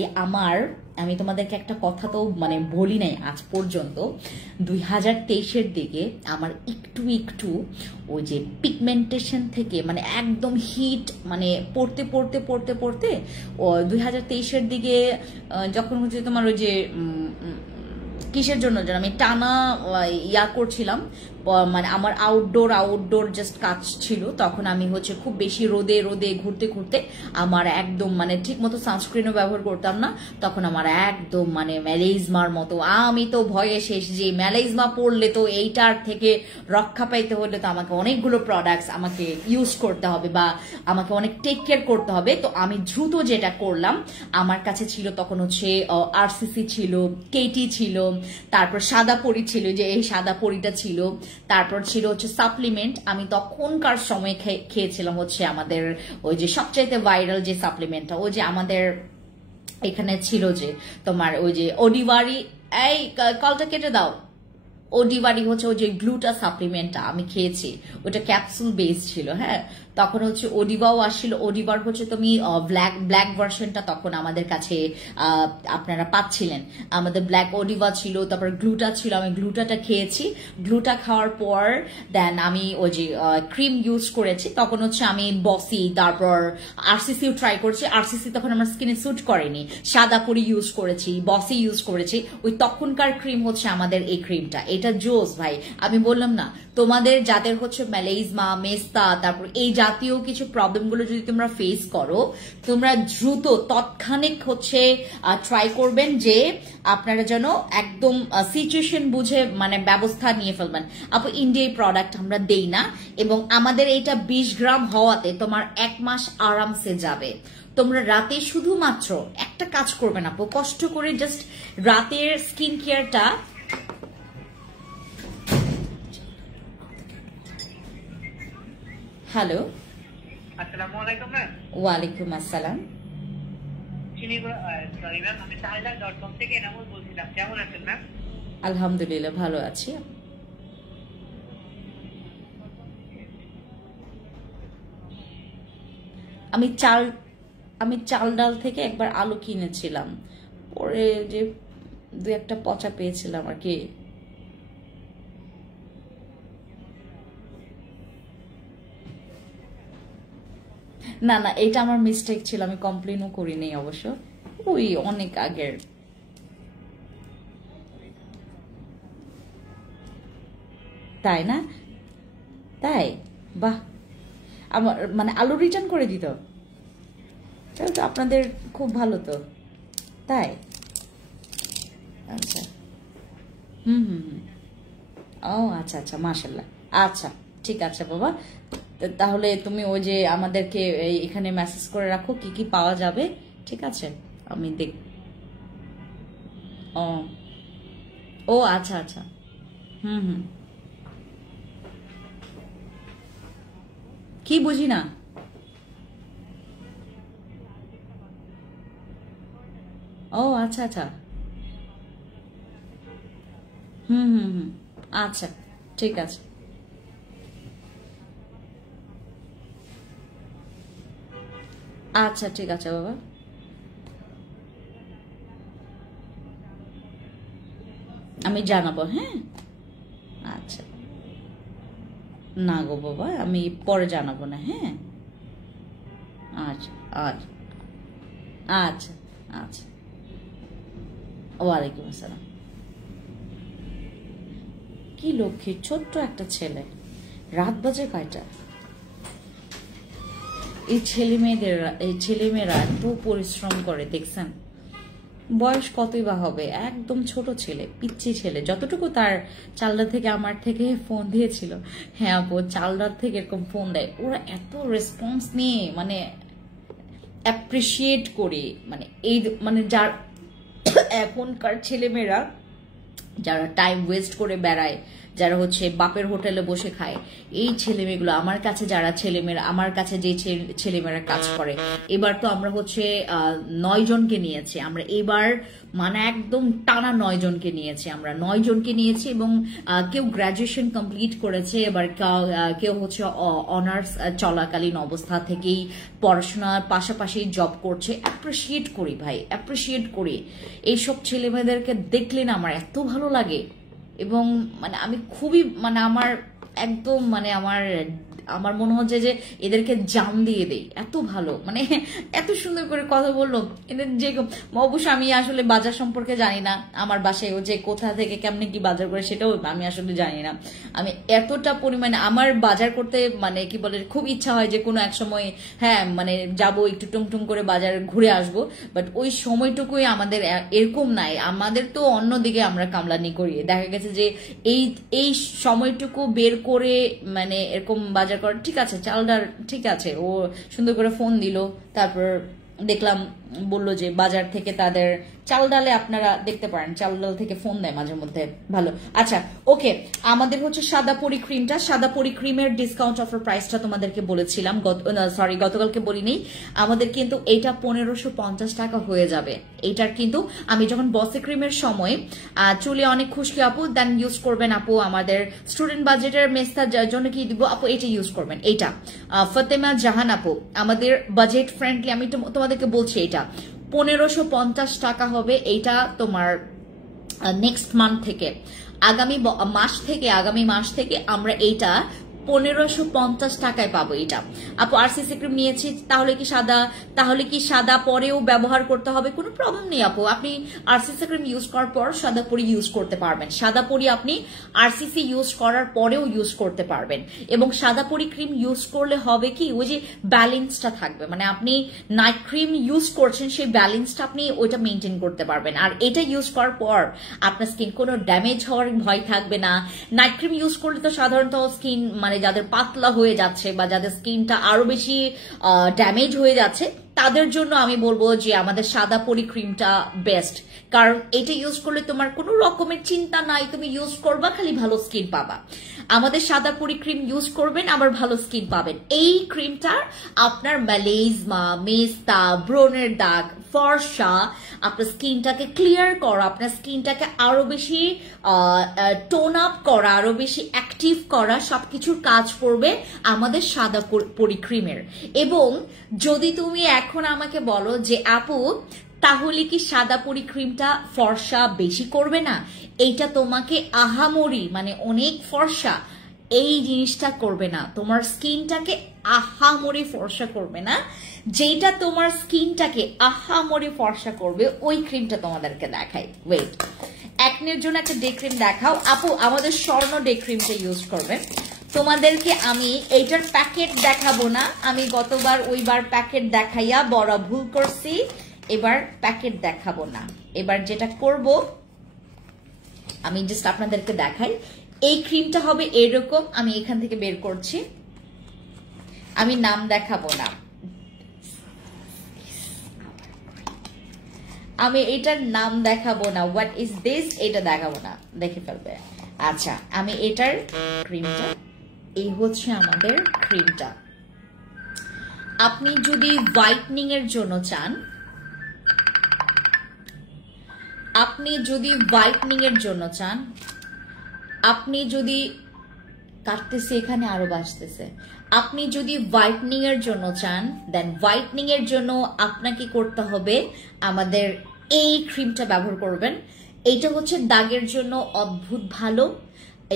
আমি তোমাদেরকে একটা কথা তো মানে বলি নাই আজ পর্যন্ত, 2023-এর দিকে আমার একটু একটু ওই যে পিগমেন্টেশন থেকে মানে একদম হিট মানে পড়তে পড়তে পড়তে পড়তে 2023-এর দিকে যখন হচ্ছে তোমার ওই যে কিসের জন্য যেন আমি টানা করছিলাম, মানে আমার আউটডোর জাস্ট কাজ ছিল, তখন আমি হচ্ছে খুব বেশি রোদে রোদে ঘুরতে ঘুরতে আমার একদম মানে ঠিক মতো সানস্ক্রিনও ব্যবহার করতাম না, তখন আমার একদম মানে মেলিজমার মতো, আমি তো ভয়ে শেষ যে মেলিজমা পড়লে তো এইটার থেকে রক্ষা পাইতে হলে তো আমাকে অনেকগুলো প্রোডাক্টস আমাকে ইউজ করতে হবে বা আমাকে অনেক টেক কেয়ার করতে হবে। তো আমি দ্রুত যেটা করলাম, আমার কাছে ছিল তখন হচ্ছে আরসিসি ছিল, কেটি ছিল, তারপর সাদা পরি ছিল, যে এই সাদা পরিটা ছিল, তারপর ছিল হচ্ছে সাপ্লিমেন্ট। আমি তখনকার সময় খেয়েছিলাম হচ্ছে আমাদের ওই যে সবচাইতে ভাইরাল যে সাপ্লিমেন্টটা, ওই যে আমাদের এখানে ছিল যে তোমার ওই যে ওডিবারি, এই কলটা কেটে দাও, ওডিবারি হচ্ছে ওই যে গ্লুটা সাপ্লিমেন্টটা আমি খেয়েছি, ওটা ক্যাপসুল বেস ছিল। হ্যাঁ, তখন হচ্ছে ওডিবাও আসছিল। ওডিবার হচ্ছে তুমি ব্ল্যাক ভার্সনটা তখন আমাদের কাছে আপনারা পাচ্ছিলেন, আমাদের ব্ল্যাক ওডিবা ছিল, তারপর গ্লুটা ছিল, আমি গ্লুটাটা খেয়েছি। গ্লুটা খাওয়ার পর দেন আমি ওই যে ক্রিম ইউজ করেছি, তখন হচ্ছে আমি বসি, তারপর আরসিসিও ট্রাই করেছি। আরসিসি তখন আমার স্কিনে স্যুট করেনি, সাদা পরি ইউজ করেছি, বসি ইউজ করেছি। ওই তখনকার ক্রিম হচ্ছে আমাদের এই ক্রিমটা, এটা জোস ভাই। আমি বললাম না, তোমাদের যাদের হচ্ছে মেলিজমা, মেস্তা, তারপর এই জাতীয় কিছু প্রবলেমগুলো যদি তোমরা ফেস করো, তোমরা দ্রুত তৎক্ষণিক হচ্ছে ট্রাই করবেন যে আপনারা যেন একদম সিচুয়েশন বুঝে মানে ব্যবস্থা নিয়ে ফেলবেন। আপু ইন্ডিয়ায় প্রোডাক্ট আমরা দেই না, এবং আমাদের এইটা 20 গ্রাম হওয়াতে তোমার 1 মাস আরামসে যাবে। তোমরা রাতে শুধুমাত্র একটা কাজ করবেন আপু, কষ্ট করে জাস্ট রাতের স্কিন কেয়ারটা, হ্যালো, আসসালামু আলাইকুম ম্যাম। ওয়ালাইকুম আসসালাম। আমি তাহলা.com থেকে এনামুল বলছিলাম, কেমন আছেন ম্যাম? আলহামদুলিল্লাহ ভালো আছি। আমি চাল ডাল থেকে একবার আলু কিনেছিলাম, পরে যে 2-1টা পচা পেয়েছিলাম আর কি। না না, এটা আমার মিস্টেক ছিল, আমি কমপ্লেনও করিনি অবশ্য, ওই অনেক আগের। তাই না? তাই? বাহ, আমার মানে আলু রিটার্ন করে দিত, তাহলে তো আপনাদের খুব ভালো তো। তাই? আচ্ছা, হুম হুম হুম, ও আচ্ছা আচ্ছা, মাশাআল্লাহ। আচ্ছা ঠিক আছে বাবা, তাহলে তুমি ওই যে আমাদেরকে এখানে মেসেজ করে রাখো কি কি পাওয়া যাবে, ঠিক আছে? আমি দেখ। ও ও আচ্ছা আচ্ছা, হুম হুম, কি বুঝি না? ও আচ্ছা আচ্ছা, হুম হুম হুম, আচ্ছা ঠিক আছে। আচ্ছা ঠিক আছে বাবা, আমি জানাবো, হ্যাঁ। আচ্ছা, না গো বাবা, আমি পরে জানাবো না, হ্যাঁ। আচ্ছা আচ্ছা আচ্ছা আচ্ছা, ওয়ালাইকুম আসসালাম। কি লক্ষ্মী ছোট্ট একটা ছেলে, রাত বাজে কয়টা? এই ছেলে মেয়েরা এত পরিশ্রম করে দেখছেন, বয়স কতই বা হবে, একদম ছোট ছেলে, পিচ্ছি ছেলে। যতটুকু তার চালদার থেকে আমার থেকে ফোন দিয়েছিল, হ্যাঁ আপু চালদার থেকে এরকম ফোন দেয়, ওরা এত রেসপন্স নিয়ে মানে অ্যাপ্রিসিয়েট করি, মানে এই মানে যার এখনকার ছেলেমেয়েরা যারা টাইম ওয়েস্ট করে বেড়ায়, যারা হচ্ছে বাপের হোটেলে বসে খায়, এই ছেলেমেয়েগুলো আমার কাছে, যারা ছেলেমেয়েরা আমার কাছে যে ছেলেমেয়েরা কাজ করে, এবার তো আমরা হচ্ছে 9 জনকে নিয়েছি আমরা এবার, মানে একদম টানা 9 জনকে নিয়েছি আমরা, 9 জনকে নিয়েছি এবং কেউ গ্রাজুয়েশন কমপ্লিট করেছে, এবার কেউ হচ্ছে অনার্স চলাকালীন অবস্থা থেকেই পড়াশোনার পাশাপাশি জব করছে। অ্যাপ্রিসিয়েট করি ভাই, অ্যাপ্রিসিয়েট করি। এইসব ছেলেমেয়েদেরকে দেখলে না আমার এত ভালো লাগে, এবং মানে আমি খুবই মানে আমার একদম মানে আমার আমার মনে হচ্ছে যে এদেরকে জান দিয়ে দেই, এত ভালো, মানে এত সুন্দর করে কথা বললো এদের। যে অবশ্য আমি আসলে বাজার সম্পর্কে জানি না, আমার বাসায় ও যে কোথা থেকে কেমনে কি বাজার করে সেটাও আমি আসলে জানি না। আমি এতটা পরিমাণে আমার বাজার করতে মানে কি বলে খুব ইচ্ছা হয় যে কোনো এক সময় হ্যাঁ মানে যাবো একটু টুংটুং করে বাজার ঘুরে আসবো, বাট ওই সময়টুকুই আমাদের এরকম নাই, আমাদের তো অন্যদিকে আমরা কামলানি করি। দেখা গেছে যে এই সময়টুকু বের করে মানে এরকম বাজার করা, ঠিক আছে চাল ডাল ঠিক আছে। ও সুন্দর করে ফোন দিল, তারপর দেখলাম বললো যে বাজার থেকে তাদের চাল ডালে আপনারা দেখতে পারেন, চাল ডাল থেকে ফোন দেয় মাঝে মধ্যে, ভালো। আচ্ছা ওকে, আমাদের হচ্ছে সাদা পরি ক্রিমটা, সাদা পরি ক্রিমের ডিসকাউন্ট অফার প্রাইসটা তোমাদেরকে বলেছিলাম, সরি গতকালকে বলিনি, আমাদের কিন্তু এটা 1550 টাকা হয়ে যাবে। এইটার কিন্তু আমি যখন বসে ক্রিমের সময় চুলে অনেক খুশকি আপু দেন ইউজ করবেন আপু, আমাদের স্টুডেন্ট বাজেটের মেস্তার জন্য কি দিব আপু, এটা ইউজ করবেন। এইটা ফাতেমা জাহান আপু আমাদের বাজেট ফ্রেন্ডলি, আমি তোমাদেরকে বলছি এটা 1550 টাকা হবে। এইটা তোমার নেক্সট মান্থ থেকে, আগামী মাস থেকে আমরা এইটা 1550 টাকায় পাবো। এটা আপু আরসিসি ক্রিম নিয়েছি, তাহলে কি সাদা পরেও ব্যবহার করতে হবে? কোনো প্রবলেম নেই আপু, আপনি আরসিসি ক্রিম ইউজ করার পর সাদা পরি ইউজ করতে পারবেন, সাদা পরি আপনি আরসিসি ইউজ করার পরেও ইউজ করতে পারবেন। এবং সাদা পরি ক্রিম ইউজ করলে হবে কি, ওই যে ব্যালেন্সটা থাকবে, মানে আপনি নাইট ক্রিম ইউজ করছেন সেই ব্যালেন্সটা আপনি ওইটা মেনটেন করতে পারবেন। আর এটা ইউজ করার পর আপনার স্কিন কোনো ড্যামেজ হওয়ার ভয় থাকবে না। নাইট ক্রিম ইউজ করলে তো সাধারণত স্কিন মানে যাদের পাতলা হয়ে যাচ্ছে বা যাদের স্কিনটা আরো বেশি ড্যামেজ হয়ে যাচ্ছে তাদের জন্য আমি বলবো যে আমাদের সাদা পরি ক্রিমটা বেস্ট, কারণ এটা ইউজ করলে তোমার কোনো রকমের চিন্তা নাই, তুমি ইউজ করবা খালি ভালো স্কিন পাবা। আমাদের সাদা পরি ক্রিম ইউজ করবেন আবার ভালো স্কিন পাবেন। এই ক্রিমটা আপনার ম্যালেজমা, মেস্তা, ব্রনের দাগ, ফর্সা, আপনার স্কিনটাকে ক্লিয়ার করা, আপনার স্কিনটাকে আরো বেশি টোন আপ করা, আরো বেশি অ্যাক্টিভ করা, সবকিছুর কাজ করবে আমাদের সাদা পরি ক্রিমের। এবং যদি তুমি এখন আমাকে বলো যে আপু তাহলে কি সাদা পরি ক্রিমটা ফর্সা বেশি করবে না, এইটা তোমাকে আহামরি মানে অনেক ফর্সা এই জিনিসটা করবে না, তোমার স্কিনটাকে আহামরি ফর্সা করবে না। যেটা তোমার স্কিনটাকে আহামরি ফর্সা করবে ওই ক্রিমটা তোমাদেরকে দেখাই। ওয়েট, একনের জন্য একটা ডে ক্রিম দেখাও আপু, আমাদের স্বর্ণ ডে ক্রিমটা ইউজ করবেন। তোমাদেরকে আমি এইটার প্যাকেট দেখাবো না, আমি গতবার ওইবার প্যাকেট দেখাইয়া বড় ভুল করছি, এবার প্যাকেট দেখাবো না। এবার যেটা করব আমি জাস্ট আপনাদেরকে দেখাই, এই ক্রিমটা হবে এরকম, আমি এখান থেকে বের করছি, আমি নাম দেখাবো না, আমি এটার নাম দেখাবো না, হোয়াট ইজ দিস এটা দেখাবো না, দেখে ফেলবে। আচ্ছা আমি এটার ক্রিমটা, এই হচ্ছে আমাদের ক্রিমটা। আপনি যদি হোয়াইটনিং এর জন্য চান, আপনি যদি হোয়াইটনিং এর জন্য চান, আপনি যদি কাটতেছে এখানে আরো বাঁচতেছে, আপনি যদি হোয়াইটনিং এর জন্য চান, দেন হোয়াইটনিং এর জন্য আপনাকে করতে হবে আমাদের এই ক্রিমটা ব্যবহার করবেন। এইটা হচ্ছে দাগের জন্য অদ্ভুত ভালো,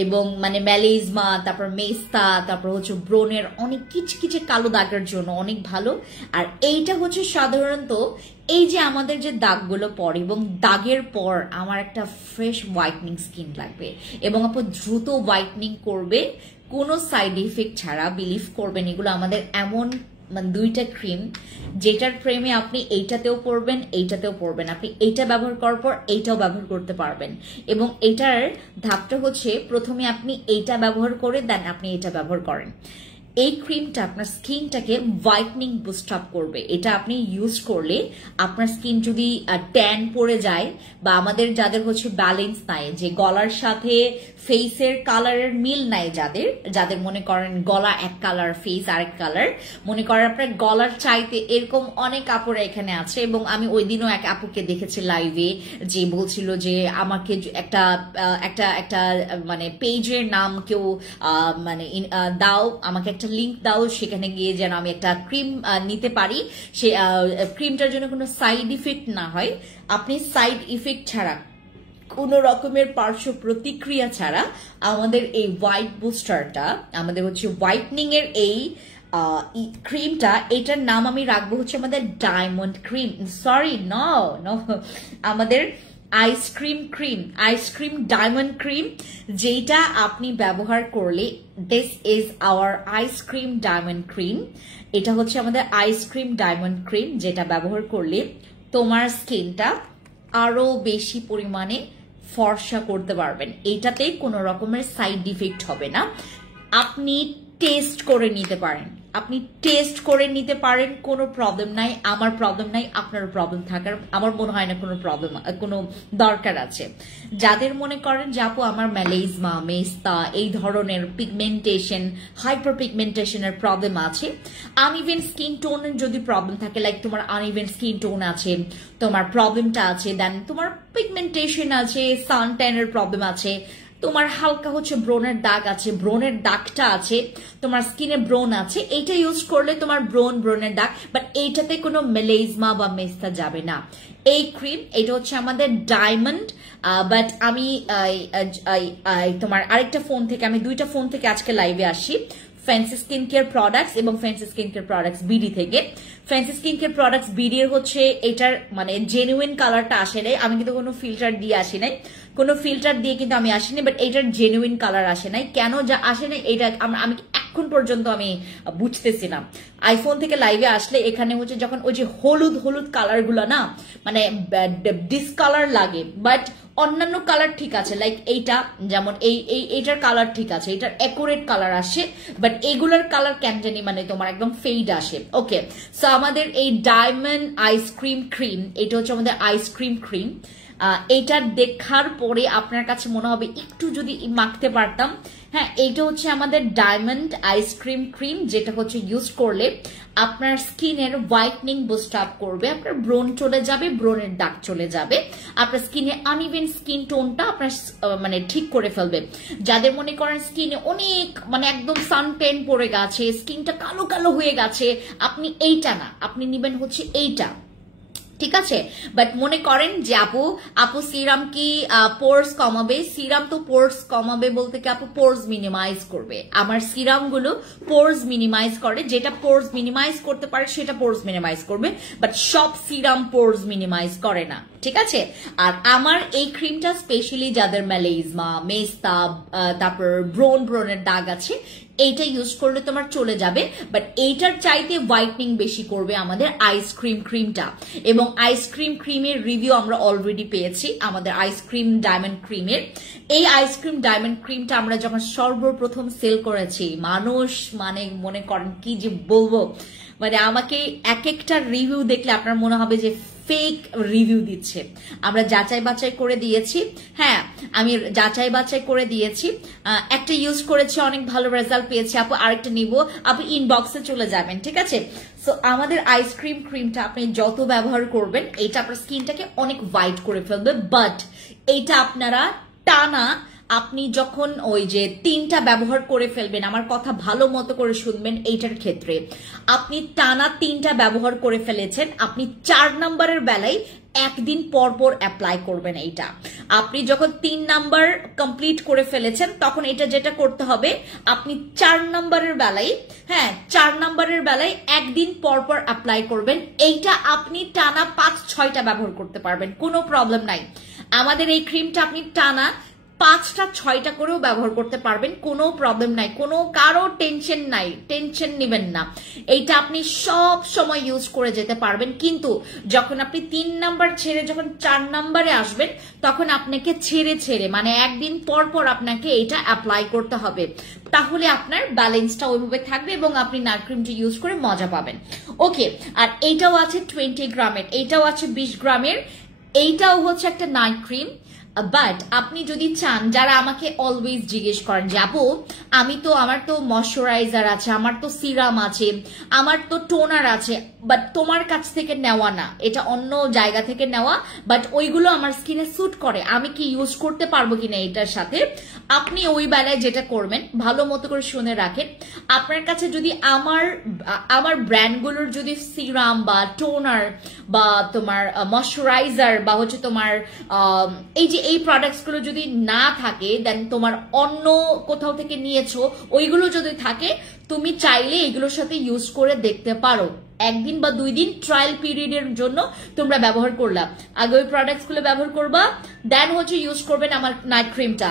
এবং মানে ম্যালেজমা, তারপর মেস্তা, তারপর হচ্ছে ব্রনের অনেক কিচকিচে কালো দাগের জন্য অনেক ভালো। আর এইটা হচ্ছে সাধারণত এই যে আমাদের যে দাগগুলো পড়ে এবং দাগের পর আমার একটা ফ্রেশ হোয়াইটনিং স্কিন লাগবে এবং আপু দ্রুত হোয়াইটনিং করবে কোনো সাইড ইফেক্ট ছাড়া। বিলিভ করবেন এগুলো আমাদের এমন মানে দুইটা ক্রিম যেটার প্রেমে আপনি এইটাতেও পরবেন, এইটাতেও পরবেন, আপনি এইটা ব্যবহার করার পর এইটাও ব্যবহার করতে পারবেন। এবং এটার ধাপটা হচ্ছে প্রথমে আপনি এইটা ব্যবহার করে দেন আপনি এটা ব্যবহার করেন। এই ক্রিমটা আপনার স্কিনটাকে হোয়াইটনিং বুস্ট আপ করবে। এটা আপনি ইউজ করলে আপনার স্কিন যদি ট্যান পড়ে যায় বা আমাদের যাদের হচ্ছে ব্যালেন্স নাই, যে গলার সাথে ফেসের কালারের মিল নাই, যাদের যাদের মনে করেন গলা এক কালার ফেস আরেক কালার, মনে করেন আপনার গলার চাইতে এরকম অনেক আপুরা এখানে আছে। এবং আমি ওই দিনও এক আপুকে দেখেছি লাইভে যে বলছিল যে আমাকে একটা একটা একটা মানে পেজের নাম কেউ মানে দাও, আমাকে একটা লিংক দাও, সেখানে গিয়ে যেন আমি একটা ক্রিম নিতে পারি, সে ক্রিমটার জন্য কোনো সাইড ইফেক্ট না হয়। আপনি সাইড ইফেক্ট ছাড়া কোনো রকমের পার্শ্ব প্রতিক্রিয়া ছাড়া আমাদের এই হোয়াইট বুস্টারটা, আমাদের হচ্ছে হোয়াইটনিং এর এই ক্রিমটা, এটার নাম আমি রাখবো হচ্ছে আমাদের ডায়মন্ড ক্রিম, সরি নো আমাদের ice cream cream, ice cream diamond cream, যেটা আপনি ব্যবহার করলে this is our ice cream diamond cream. এটা হচ্ছে আমাদের আইসক্রিম ডায়মন্ড ক্রিম, যেটা ব্যবহার করলে তোমার স্কিনটা আরো বেশি পরিমাণে ফর্সা করতে পারবেন। এটাতে কোনো রকমের সাইড ইফেক্ট হবে না। আপনি টেস্ট করে নিতে পারেন, আপনি টেস্ট করে নিতে পারেন, কোনো প্রবলেম নাই, আমার প্রবলেম নাই, আপনারও প্রবলেম থাকার আমার মনে হয় না কোনো প্রবলেম কোনো দরকার আছে। যাদের মনে করেন যে আপু আমার ম্যালেজমা, মেস্তা এই ধরনের পিগমেন্টেশন, হাইপার পিগমেন্টেশনের প্রবলেম আছে, আনইভেন স্কিন টোনের যদি প্রবলেম থাকে, লাইক তোমার আনইভেন স্কিন টোন আছে, তোমার প্রবলেমটা আছে, দেন তোমার পিগমেন্টেশন আছে, সান ট্যানের প্রবলেম আছে, তোমার হালকা হচ্ছে ব্রনের দাগ আছে, ব্রনের দাগটা আছে, তোমার স্কিনে ব্রন আছে, এইটা ইউজ করলে তোমার ব্রনের দাগ, বাট এইটাতে কোনো মেলেজমা বা মেস্তা যাবে না। এই ক্রিম এটা হচ্ছে আমাদের ডায়মন্ড, বাট আমি তোমার আরেকটা ফোন থেকে, আমি দুইটা ফোন থেকে আজকে লাইভে আসি, ফ্যান্সি স্কিন কেয়ার প্রোডাক্টস এবং fancy skin care products BD থেকে। Fancy skin care products BD এর হচ্ছে এটার মানে জেনুইন কালারটা আসে নাই, আমি কিন্তু কোনো ফিল্টার দিয়ে আসি নাই, কোনো ফিল্টার দিয়ে কিন্তু আমি আসিনি, বাট এটার জেনুইন কালার আসে নাই। কেন যা আসে নাই এটা আমি এখন পর্যন্ত আমি বুঝতেছি না। আইফোন থেকে লাইভে আসলে এখানে হচ্ছে যখন ওই যে হলুদ হলুদ কালার গুলো না মানে ডিসকালার লাগে, বাট অন্যান্য কালার ঠিক আছে, লাইক এইটা যেমন এইটার কালার ঠিক আছে, এটার অ্যাকুরেট কালার আসে, বাট এগুলোর কালার কেন জানি মানে তোমার একদম ফেড আসে। ওকে, সো আমাদের এই ডায়মন্ড আইসক্রিম ক্রিম, এটা হচ্ছে আমাদের আইসক্রিম ক্রিম। এটা দেখার পরে আপনার কাছে মনে হবে একটু যদি মাখতে পারতাম। হ্যাঁ, এইটা হচ্ছে আমাদের ডায়মন্ড আইসক্রিম ক্রিম, যেটা হচ্ছে ইউজ করলে আপনার স্কিনের হোয়াইটনিং বুস্ট আপ করবে, আপনার ব্রন চলে যাবে, ব্রনের দাগ চলে যাবে, আপনার স্কিনে আনইভেন স্কিন টোনটা আপনার মানে ঠিক করে ফেলবে। যাদের মনে করেন স্কিনে অনেক মানে একদম সানটেন পড়ে গেছে, স্কিনটা কালো কালো হয়ে গেছে, আপনি এইটা না, আপনি নিবেন হচ্ছে এইটা, ঠিক আছে। বাট মনে করেন যে আপু সিরাম কি পোর্স কমাবে, সিরাম তো পোর্স কমাবে বলতে কি আপু পোর্স মিনিমাইজ করবে। আমার সিরাম গুলো পোর্স মিনিমাইজ করে, যেটা পোর্স মিনিমাইজ করতে পারে সেটা পোর্স মিনিমাইজ করবে, বাট সব সিরাম পোর্স মিনিমাইজ করে না। ঠিক আছে। আর আমার এই ক্রিমটা স্পেশালি যাদের মেলেজমা, মেস্তা, তারপর ব্রণের দাগ আছে, এইটা ইউজ করলে তোমার চলে যাবে। বাট এইটার চাইতে হোয়াইটনিং বেশি করবে আমাদের আইসক্রিম ক্রিমটা। এবং আইসক্রিম ক্রিমের রিভিউ আমরা অলরেডি পেয়েছি আমাদের আইসক্রিম ডায়মন্ড ক্রিমের। এই আইসক্রিম ডায়মন্ড ক্রিমটা আমরা যখন সর্বপ্রথম সেল করেছি, মানুষ মানে মনে করেন কি যে বলবো, মানে আমাকে এক একটা রিভিউ দেখলে আপনার মনে হবে যে ফেক রিভিউ দিচ্ছে। আমরা যাচাই বাছাই করে দিয়েছি, হ্যাঁ আমি যাচাই বাছাই করে দিয়েছি। একটা ইউজ করেছি, অনেক ভালো রেজাল্ট পেয়েছি আপু, আরেকটা নিব, আপনি ইনবক্সে চলে যাবেন, ঠিক আছে। সো আমাদের আইসক্রিম ক্রিমটা আপনি যত ব্যবহার করবেন এটা আপনার স্কিনটাকে অনেক হোয়াইট করে ফেলবে। বাট এইটা আপনারা টানা আপনি যখন ওই যে 3টা ব্যবহার করে ফেলবেন, আমার কথা ভালো মতো করে শুনবেন, এইটার ক্ষেত্রে আপনি টানা 3টা ব্যবহার করে ফেলেছেন, আপনি 4 নাম্বারের বেলায় একদিন পর পর অ্যাপ্লাই করবেন। এইটা আপনি যখন 3 নাম্বার কমপ্লিট করে ফেলেছেন তখন এটা যেটা করতে হবে, আপনি 4 নাম্বারের বেলায়, হ্যাঁ 4 নাম্বারের বেলায় একদিন পর পর অ্যাপ্লাই করবেন। এইটা আপনি টানা 5-6টা ব্যবহার করতে পারবেন, কোনো প্রবলেম নাই। আমাদের এই ক্রিমটা আপনি টানা 5টা-6টা করেও ব্যবহার করতে পারবেন, কোনো প্রবলেম নাই, কোনো কারো টেনশন নাই, টেনশন নেবেন না। এইটা আপনি সব সময় ইউজ করে যেতে পারবেন। কিন্তু যখন আপনি 3 নাম্বার ছেড়ে যখন 4 নাম্বারে আসবেন তখন আপনাকে ছেড়ে মানে একদিন পর পর আপনাকে এটা অ্যাপ্লাই করতে হবে, তাহলে আপনার ব্যালেন্সটা ওইভাবে থাকবে এবং আপনি নাইট ক্রিমটা ইউজ করে মজা পাবেন। ওকে, আর এইটাও আছে 20 গ্রামের, এইটাও আছে 20 গ্রামের, এইটাও হচ্ছে একটা নাইট ক্রিম। বাট আপনি যদি চান, যারা আমাকে অলওয়েজ জিজ্ঞেস করেন যে আপু আমার তো ময়শ্চারাইজার আছে, আমার তো সিরাম আছে, আমার তো টোনার আছে, বাট তোমার কাছ থেকে নেওয়া না, এটা অন্য জায়গা থেকে নেওয়া, বাট ওইগুলো আমার স্কিনে স্যুট করে, আমি কি ইউজ করতে পারবো কিনা এটার সাথে। আপনি ওই বেলায় যেটা করবেন, ভালো মতো করে শুনে রাখেন, আপনার কাছে যদি আমার ব্র্যান্ডগুলোর যদি সিরাম বা টোনার বা তোমার ময়শ্চারাইজার বা হচ্ছে তোমার এই প্রোডাক্টস গুলো যদি না থাকে, দেন তোমার অন্য কোথাও থেকে নিয়েছো, ওইগুলো যদি থাকে তুমি চাইলে এগুলোর সাথে ইউজ করে দেখতে পারো। একদিন বা 2 দিন ট্রায়াল পিরিয়ডের জন্য তোমরা ব্যবহার করলা, আগে ওই প্রোডাক্টস গুলো ব্যবহার করবা, দেন হচ্ছে ইউজ করবেন আমার নাইট ক্রিমটা।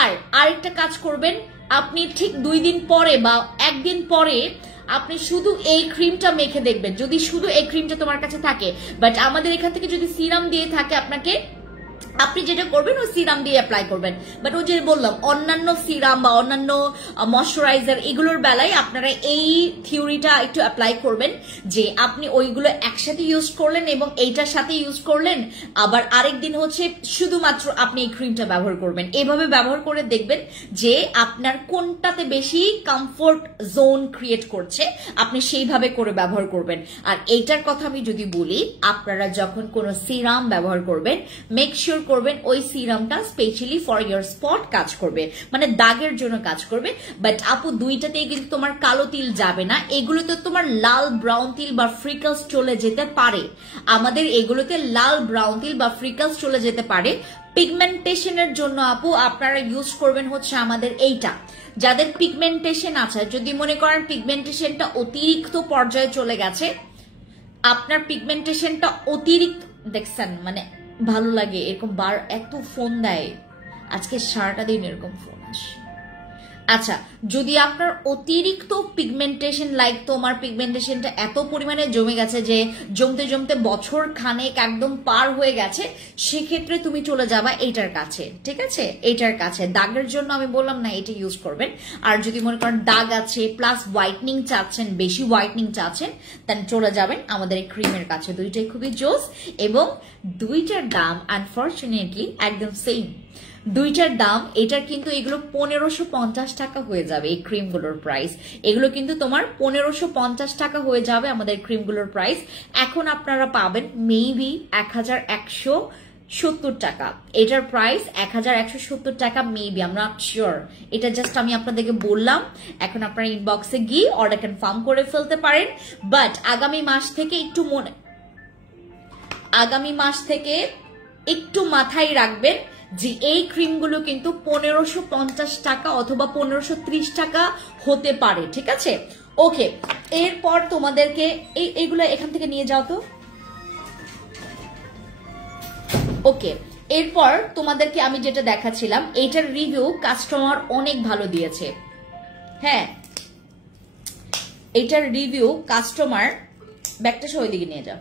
আর আরেকটা কাজ করবেন, আপনি ঠিক 2 দিন পরে বা 1 দিন পরে আপনি শুধু এই ক্রিমটা মেখে দেখবেন, যদি শুধু এই ক্রিমটা তোমার কাছে থাকে। বাট আমাদের এখান থেকে যদি সিরাম দিয়ে থাকে আপনাকে, আপনি যেটা করবেন ওই সিরাম দিয়ে অ্যাপ্লাই করবেন। বাট ওই যে বললাম, অন্যান্য সিরাম বা অন্যান্য ময়শ্চারাইজার এগুলোর বেলায় আপনারা এই থিওরিটা একটু অ্যাপ্লাই করবেন যে আপনি ওইগুলো একসাথে ইউজ করলেন এবং এইটার সাথে ইউজ করলেন, আবার আরেকদিন হচ্ছে শুধুমাত্র আপনি এই ক্রিমটা ব্যবহার করবেন। এভাবে ব্যবহার করে দেখবেন যে আপনার কোনটাতে বেশি কমফোর্ট জোন ক্রিয়েট করছে, আপনি সেইভাবে করে ব্যবহার করবেন। আর এইটার কথা আমি যদি বলি, আপনারা যখন কোনো সিরাম ব্যবহার করবেন, মেক শিওর করবেন ওই সিরামটা স্পেশালি ফর ইয়োর স্পট কাজ করবে, মানে দাগের জন্য কাজ করবে। বাট আপু দুইটাতেই কিন্তু তোমার কালো তিল যাবে না, এগুলোতে তোমার লাল ব্রাউন তিল বা ফ্রিকলস চলে যেতে পারে, আমাদের এগুলোতে লাল ব্রাউন তিল বা ফ্রিকলস চলে যেতে পারে। পিগমেন্টেশনের জন্য আপু আপনারা ইউজ করবেন হচ্ছে আমাদের এইটা, যাদের পিগমেন্টেশন আছে, যদি মনে করেন পিগমেন্টেশনটা অতিরিক্ত পর্যায়ে চলে গেছে, আপনার পিগমেন্টেশনটা অতিরিক্ত, দেখছেন মানে ভালো লাগে এরকম বার এত ফোন দেয়, আজকে সারাটা দিন এরকম ফোন আসে। আচ্ছা, যদি আপনার অতিরিক্ত পিগমেন্টেশন, লাইক তোমার পিগমেন্টেশনটা এত পরিমাণে জমে গেছে যে জমতে জমতে বছর খানেক একদম পার হয়ে গেছে, সেক্ষেত্রে তুমি চলে যাবা এইটার কাছে, ঠিক আছে। এইটার কাছে দাগের জন্য আমি বললাম না এটা ইউজ করবেন। আর যদি মনে করেন দাগ আছে প্লাস হোয়াইটনিং চাচ্ছেন, বেশি হোয়াইটনিং চাচ্ছেন, দেন চলে যাবেন আমাদের এই ক্রিমের কাছে। দুইটাই খুবই জোস এবং দুইটার দাম আনফরচুনেটলি একদম সেম। দুইটার দাম, এটার কিন্তু এগুলো 1550 টাকা হয়ে যাবে এই ক্রিমগুলোর প্রাইস, এগুলো কিন্তু তোমার 1550 টাকা হয়ে যাবে আমাদের ক্রিমগুলোর প্রাইস। এখন আপনারা পাবেন মেবি 1170 টাকা, এটার প্রাইস 1170 টাকা maybe, I am not sure, এটা জাস্ট আমি আপনাদেরকে বললাম। এখন আপনারা ইনবক্সে গিয়ে অর্ডার কনফার্ম করে ফেলতে পারেন। বাট আগামী মাস থেকে একটু মাথায় রাখবেন যে এই ক্রিমগুলো কিন্তু 1550 টাকা অথবা 1530 টাকা হতে পারে, ঠিক আছে। ওকে, এরপর তোমাদেরকে এইগুলো এখান থেকে নিয়ে যাও তো। ওকে, এরপর তোমাদেরকে আমি যেটা দেখাচ্ছিলাম এইটার রিভিউ কাস্টমার অনেক ভালো দিয়েছে। হ্যাঁ, এইটার রিভিউ কাস্টমার, ব্যাগটা সবাই দিকে নিয়ে যাও,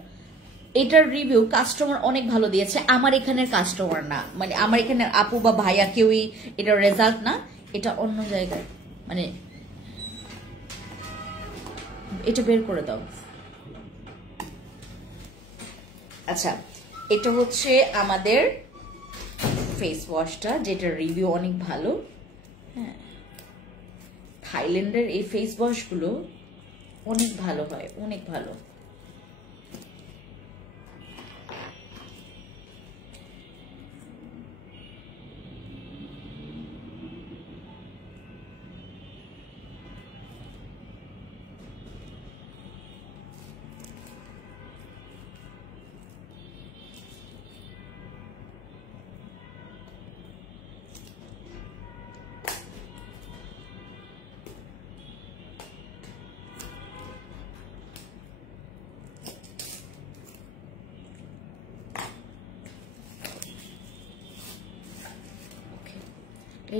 এটার রিভিউ কাস্টমার অনেক ভালো দিয়েছে। আমার এখানের কাস্টমার না, মানে আমার এখানের আপু বা ভাইয়া কেউই এটার রেজাল্ট না, এটা অন্য জায়গায়, মানে এটা বের করে দাও। আচ্ছা, এটা হচ্ছে আমাদের ফেস ওয়াশটা, যেটার রিভিউ অনেক ভালো। হ্যাঁ, থাইল্যান্ডের এই ফেস ওয়াশগুলো অনেক ভালো হয়, অনেক ভালো।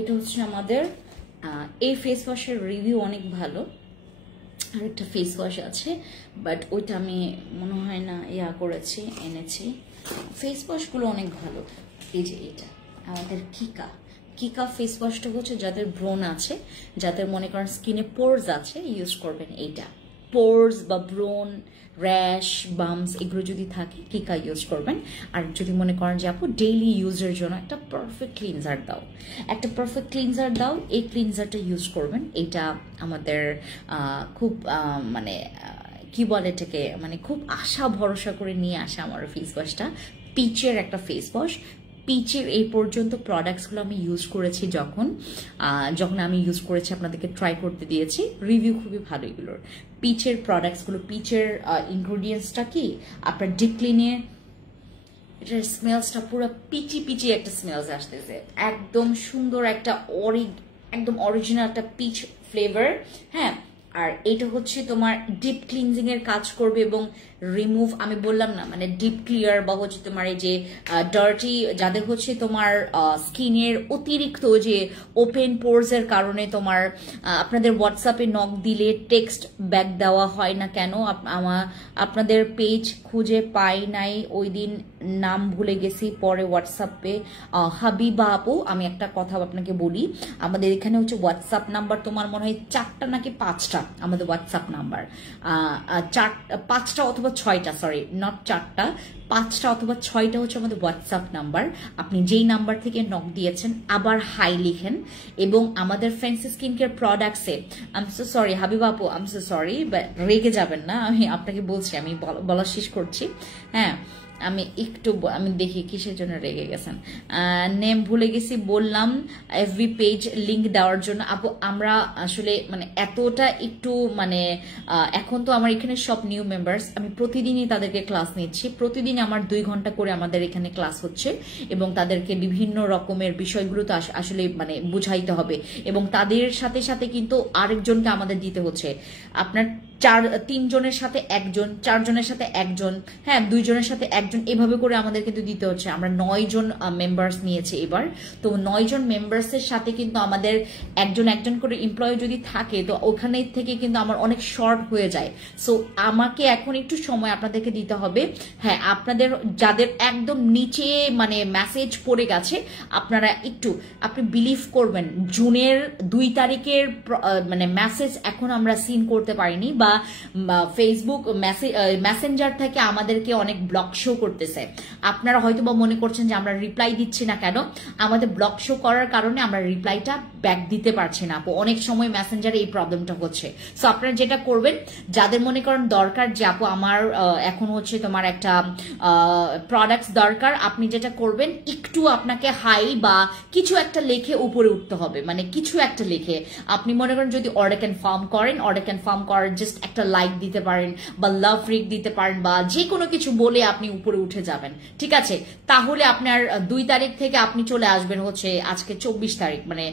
এটা হচ্ছে আমাদের এই ফেস ওয়াশের রিভিউ অনেক ভালো। আর একটা ফেস ওয়াশ আছে, বাট ওইটা আমি মনে হয় না এনেছি। ফেস ওয়াশগুলো অনেক ভালো। এই যে এটা আমাদের কিকা ফেস ওয়াশটা হচ্ছে যাদের ব্রণ আছে, যাদের মনে করেন স্কিনে পোরস আছে, ইউজ করবেন এইটা। পোরস বা ব্রণ, র্যাশ, বামস এগুলো যদি থাকে কিকা ইউজ করবেন। আর যদি মনে করেন যে আপু ডেইলি ইউজের জন্য একটা পারফেক্ট ক্লিনজার দাও, এই ক্লিনজারটা ইউজ করবেন। এটা আমাদের খুব মানে কি বলে এটাকে, মানে খুব আশা ভরসা করে নিয়ে আসে আমার ফেস ওয়াশটা। পিচের একটা ফেস ওয়াশ, পিচের এই পর্যন্ত প্রোডাক্টসগুলো আমি ইউজ করেছি। যখন আমি ইউজ করেছি আপনাদেরকে ট্রাই করতে দিয়েছি, রিভিউ খুবই ভালো এগুলোর। পিচের প্রোডাক্টসগুলো, পিচের ইনগ্রিডিয়েন্টসটা কি আপনার ডিপ ক্লিনে, এটার স্মেলসটা পুরো পিচি একটা স্মেলস আসতেছে, একদম সুন্দর একটা একদম অরিজিনাল একটা পিচ ফ্লেভার। হ্যাঁ, আর এটা হচ্ছে তোমার ডিপ ক্লিনজিং এর কাজ করবে এবং রিমুভ, আমি বললাম না মানে ডিপ ক্লিয়ার বা হচ্ছে তোমার এই যে ডার্টি, যাদের হচ্ছে তোমার স্কিনের অতিরিক্ত যে ওপেন পোরস এর কারণে তোমার আপনাদের হোয়াটসঅ্যাপে নক দিলে টেক্সট ব্যাক দেওয়া হয় না কেন, আপনাদের পেজ খুঁজে পাই নাই, ওই দিন নাম ভুলে গেছি, পরে হোয়াটসঅ্যাপে হাবিবা আপু, আমি একটা কথা আপনাকে বলি, আমাদের এখানে হচ্ছে হোয়াটসঅ্যাপ নাম্বার তোমার মনে হয় 4টা নাকি 5টা আমাদের হোয়াটসঅ্যাপ নাম্বার, 5টা অথবা 6টা, সরি নট 4টা, 5টা অথবা 6টা হচ্ছে আমাদের হোয়াটসঅ্যাপ নাম্বার। আপনি যেই নাম্বার থেকে নক দিয়েছেন আবার হাই লিখেন, এবং আমাদের ফ্যান্সি স্কিন কেয়ার প্রোডাক্টসে, I am so sorry Habiba আপু, আই এম সো সরি, রেগে যাবেন না, আমি আপনাকে বলছি, আমি বলা শেষ করছি। হ্যাঁ, আমি দেখি কিসের জন্য রেগে গেছেন, নেম ভুলে গেছি বললাম, এফবি পেজ লিংক দেওয়ার জন্য। আপু আমরা আসলে মানে এতটা একটু মানে এখন তো আমার এখানে সব নিউ মেম্বার্স, আমি প্রতিদিনই তাদেরকে ক্লাস নিচ্ছি, প্রতিদিন আমার 2 ঘন্টা করে আমাদের এখানে ক্লাস হচ্ছে, এবং তাদেরকে বিভিন্ন রকমের বিষয়গুলো তো আসলে মানে বুঝাইতে হবে, এবং তাদের সাথে সাথে কিন্তু আরেকজনকে আমাদের দিতে হচ্ছে। আপনার 3 জনের সাথে 1 জন, 4 জনের সাথে 1 জন, হ্যাঁ 2 জনের সাথে 1 জন, এভাবে করে আমাদের কিন্তু দিতে হচ্ছে। আমরা 9 জন মেম্বার্স নিয়েছি এবার, তো 9 জন মেম্বার্সের সাথে কিন্তু আমাদের একজন করে এমপ্লয়ি যদি থাকে, তো ওখানে থেকে কিন্তু আমার অনেক শর্ট হয়ে যায়। সো আমাকে এখন একটু সময় আপনাদেরকে দিতে হবে। হ্যাঁ, আপনাদের যাদের একদম নিচে মানে মেসেজ পড়ে গেছে, আপনারা আপনি বিলিভ করবেন, জুনের 2 তারিখের মানে মেসেজ এখন আমরা সিন করতে পারিনি, বা ফেসবুক মেসেঞ্জার থেকে আমাদেরকে অনেক ব্লক শো করতেছে। আপনারা হয়তো বা মনে করছেন যে আমরা রিপ্লাই দিচ্ছি না কেন, আমাদের ব্লক শো করার কারণে আমরা রিপ্লাইটা ব্যাক দিতে পারছি না। অনেক সময় মেসেঞ্জারে এই প্রবলেমটা হচ্ছে। সো আপনারা যেটা করবেন, যাদের মনে করেন দরকার যে আপু আমার এখন হচ্ছে তোমার একটা প্রোডাক্টস দরকার, আপনি যেটা করবেন একটু আপনাকে হাই বা কিছু একটা লেখে উপরে উঠতে হবে, মানে কিছু একটা লেখে আপনি মনে করেন যদি অর্ডার কনফার্ম করার জাস্ট একটা লাইক দিতে পারেন, বা লাভ রিক দিতে পারেন, বা যে কোনো কিছু বলে আপনি উপরে উঠে যাবেন, ঠিক আছে? তাহলে আপনার 2 তারিখ থেকে আপনি চলে আসবেন হচ্ছে আজকে 24 তারিখ, মানে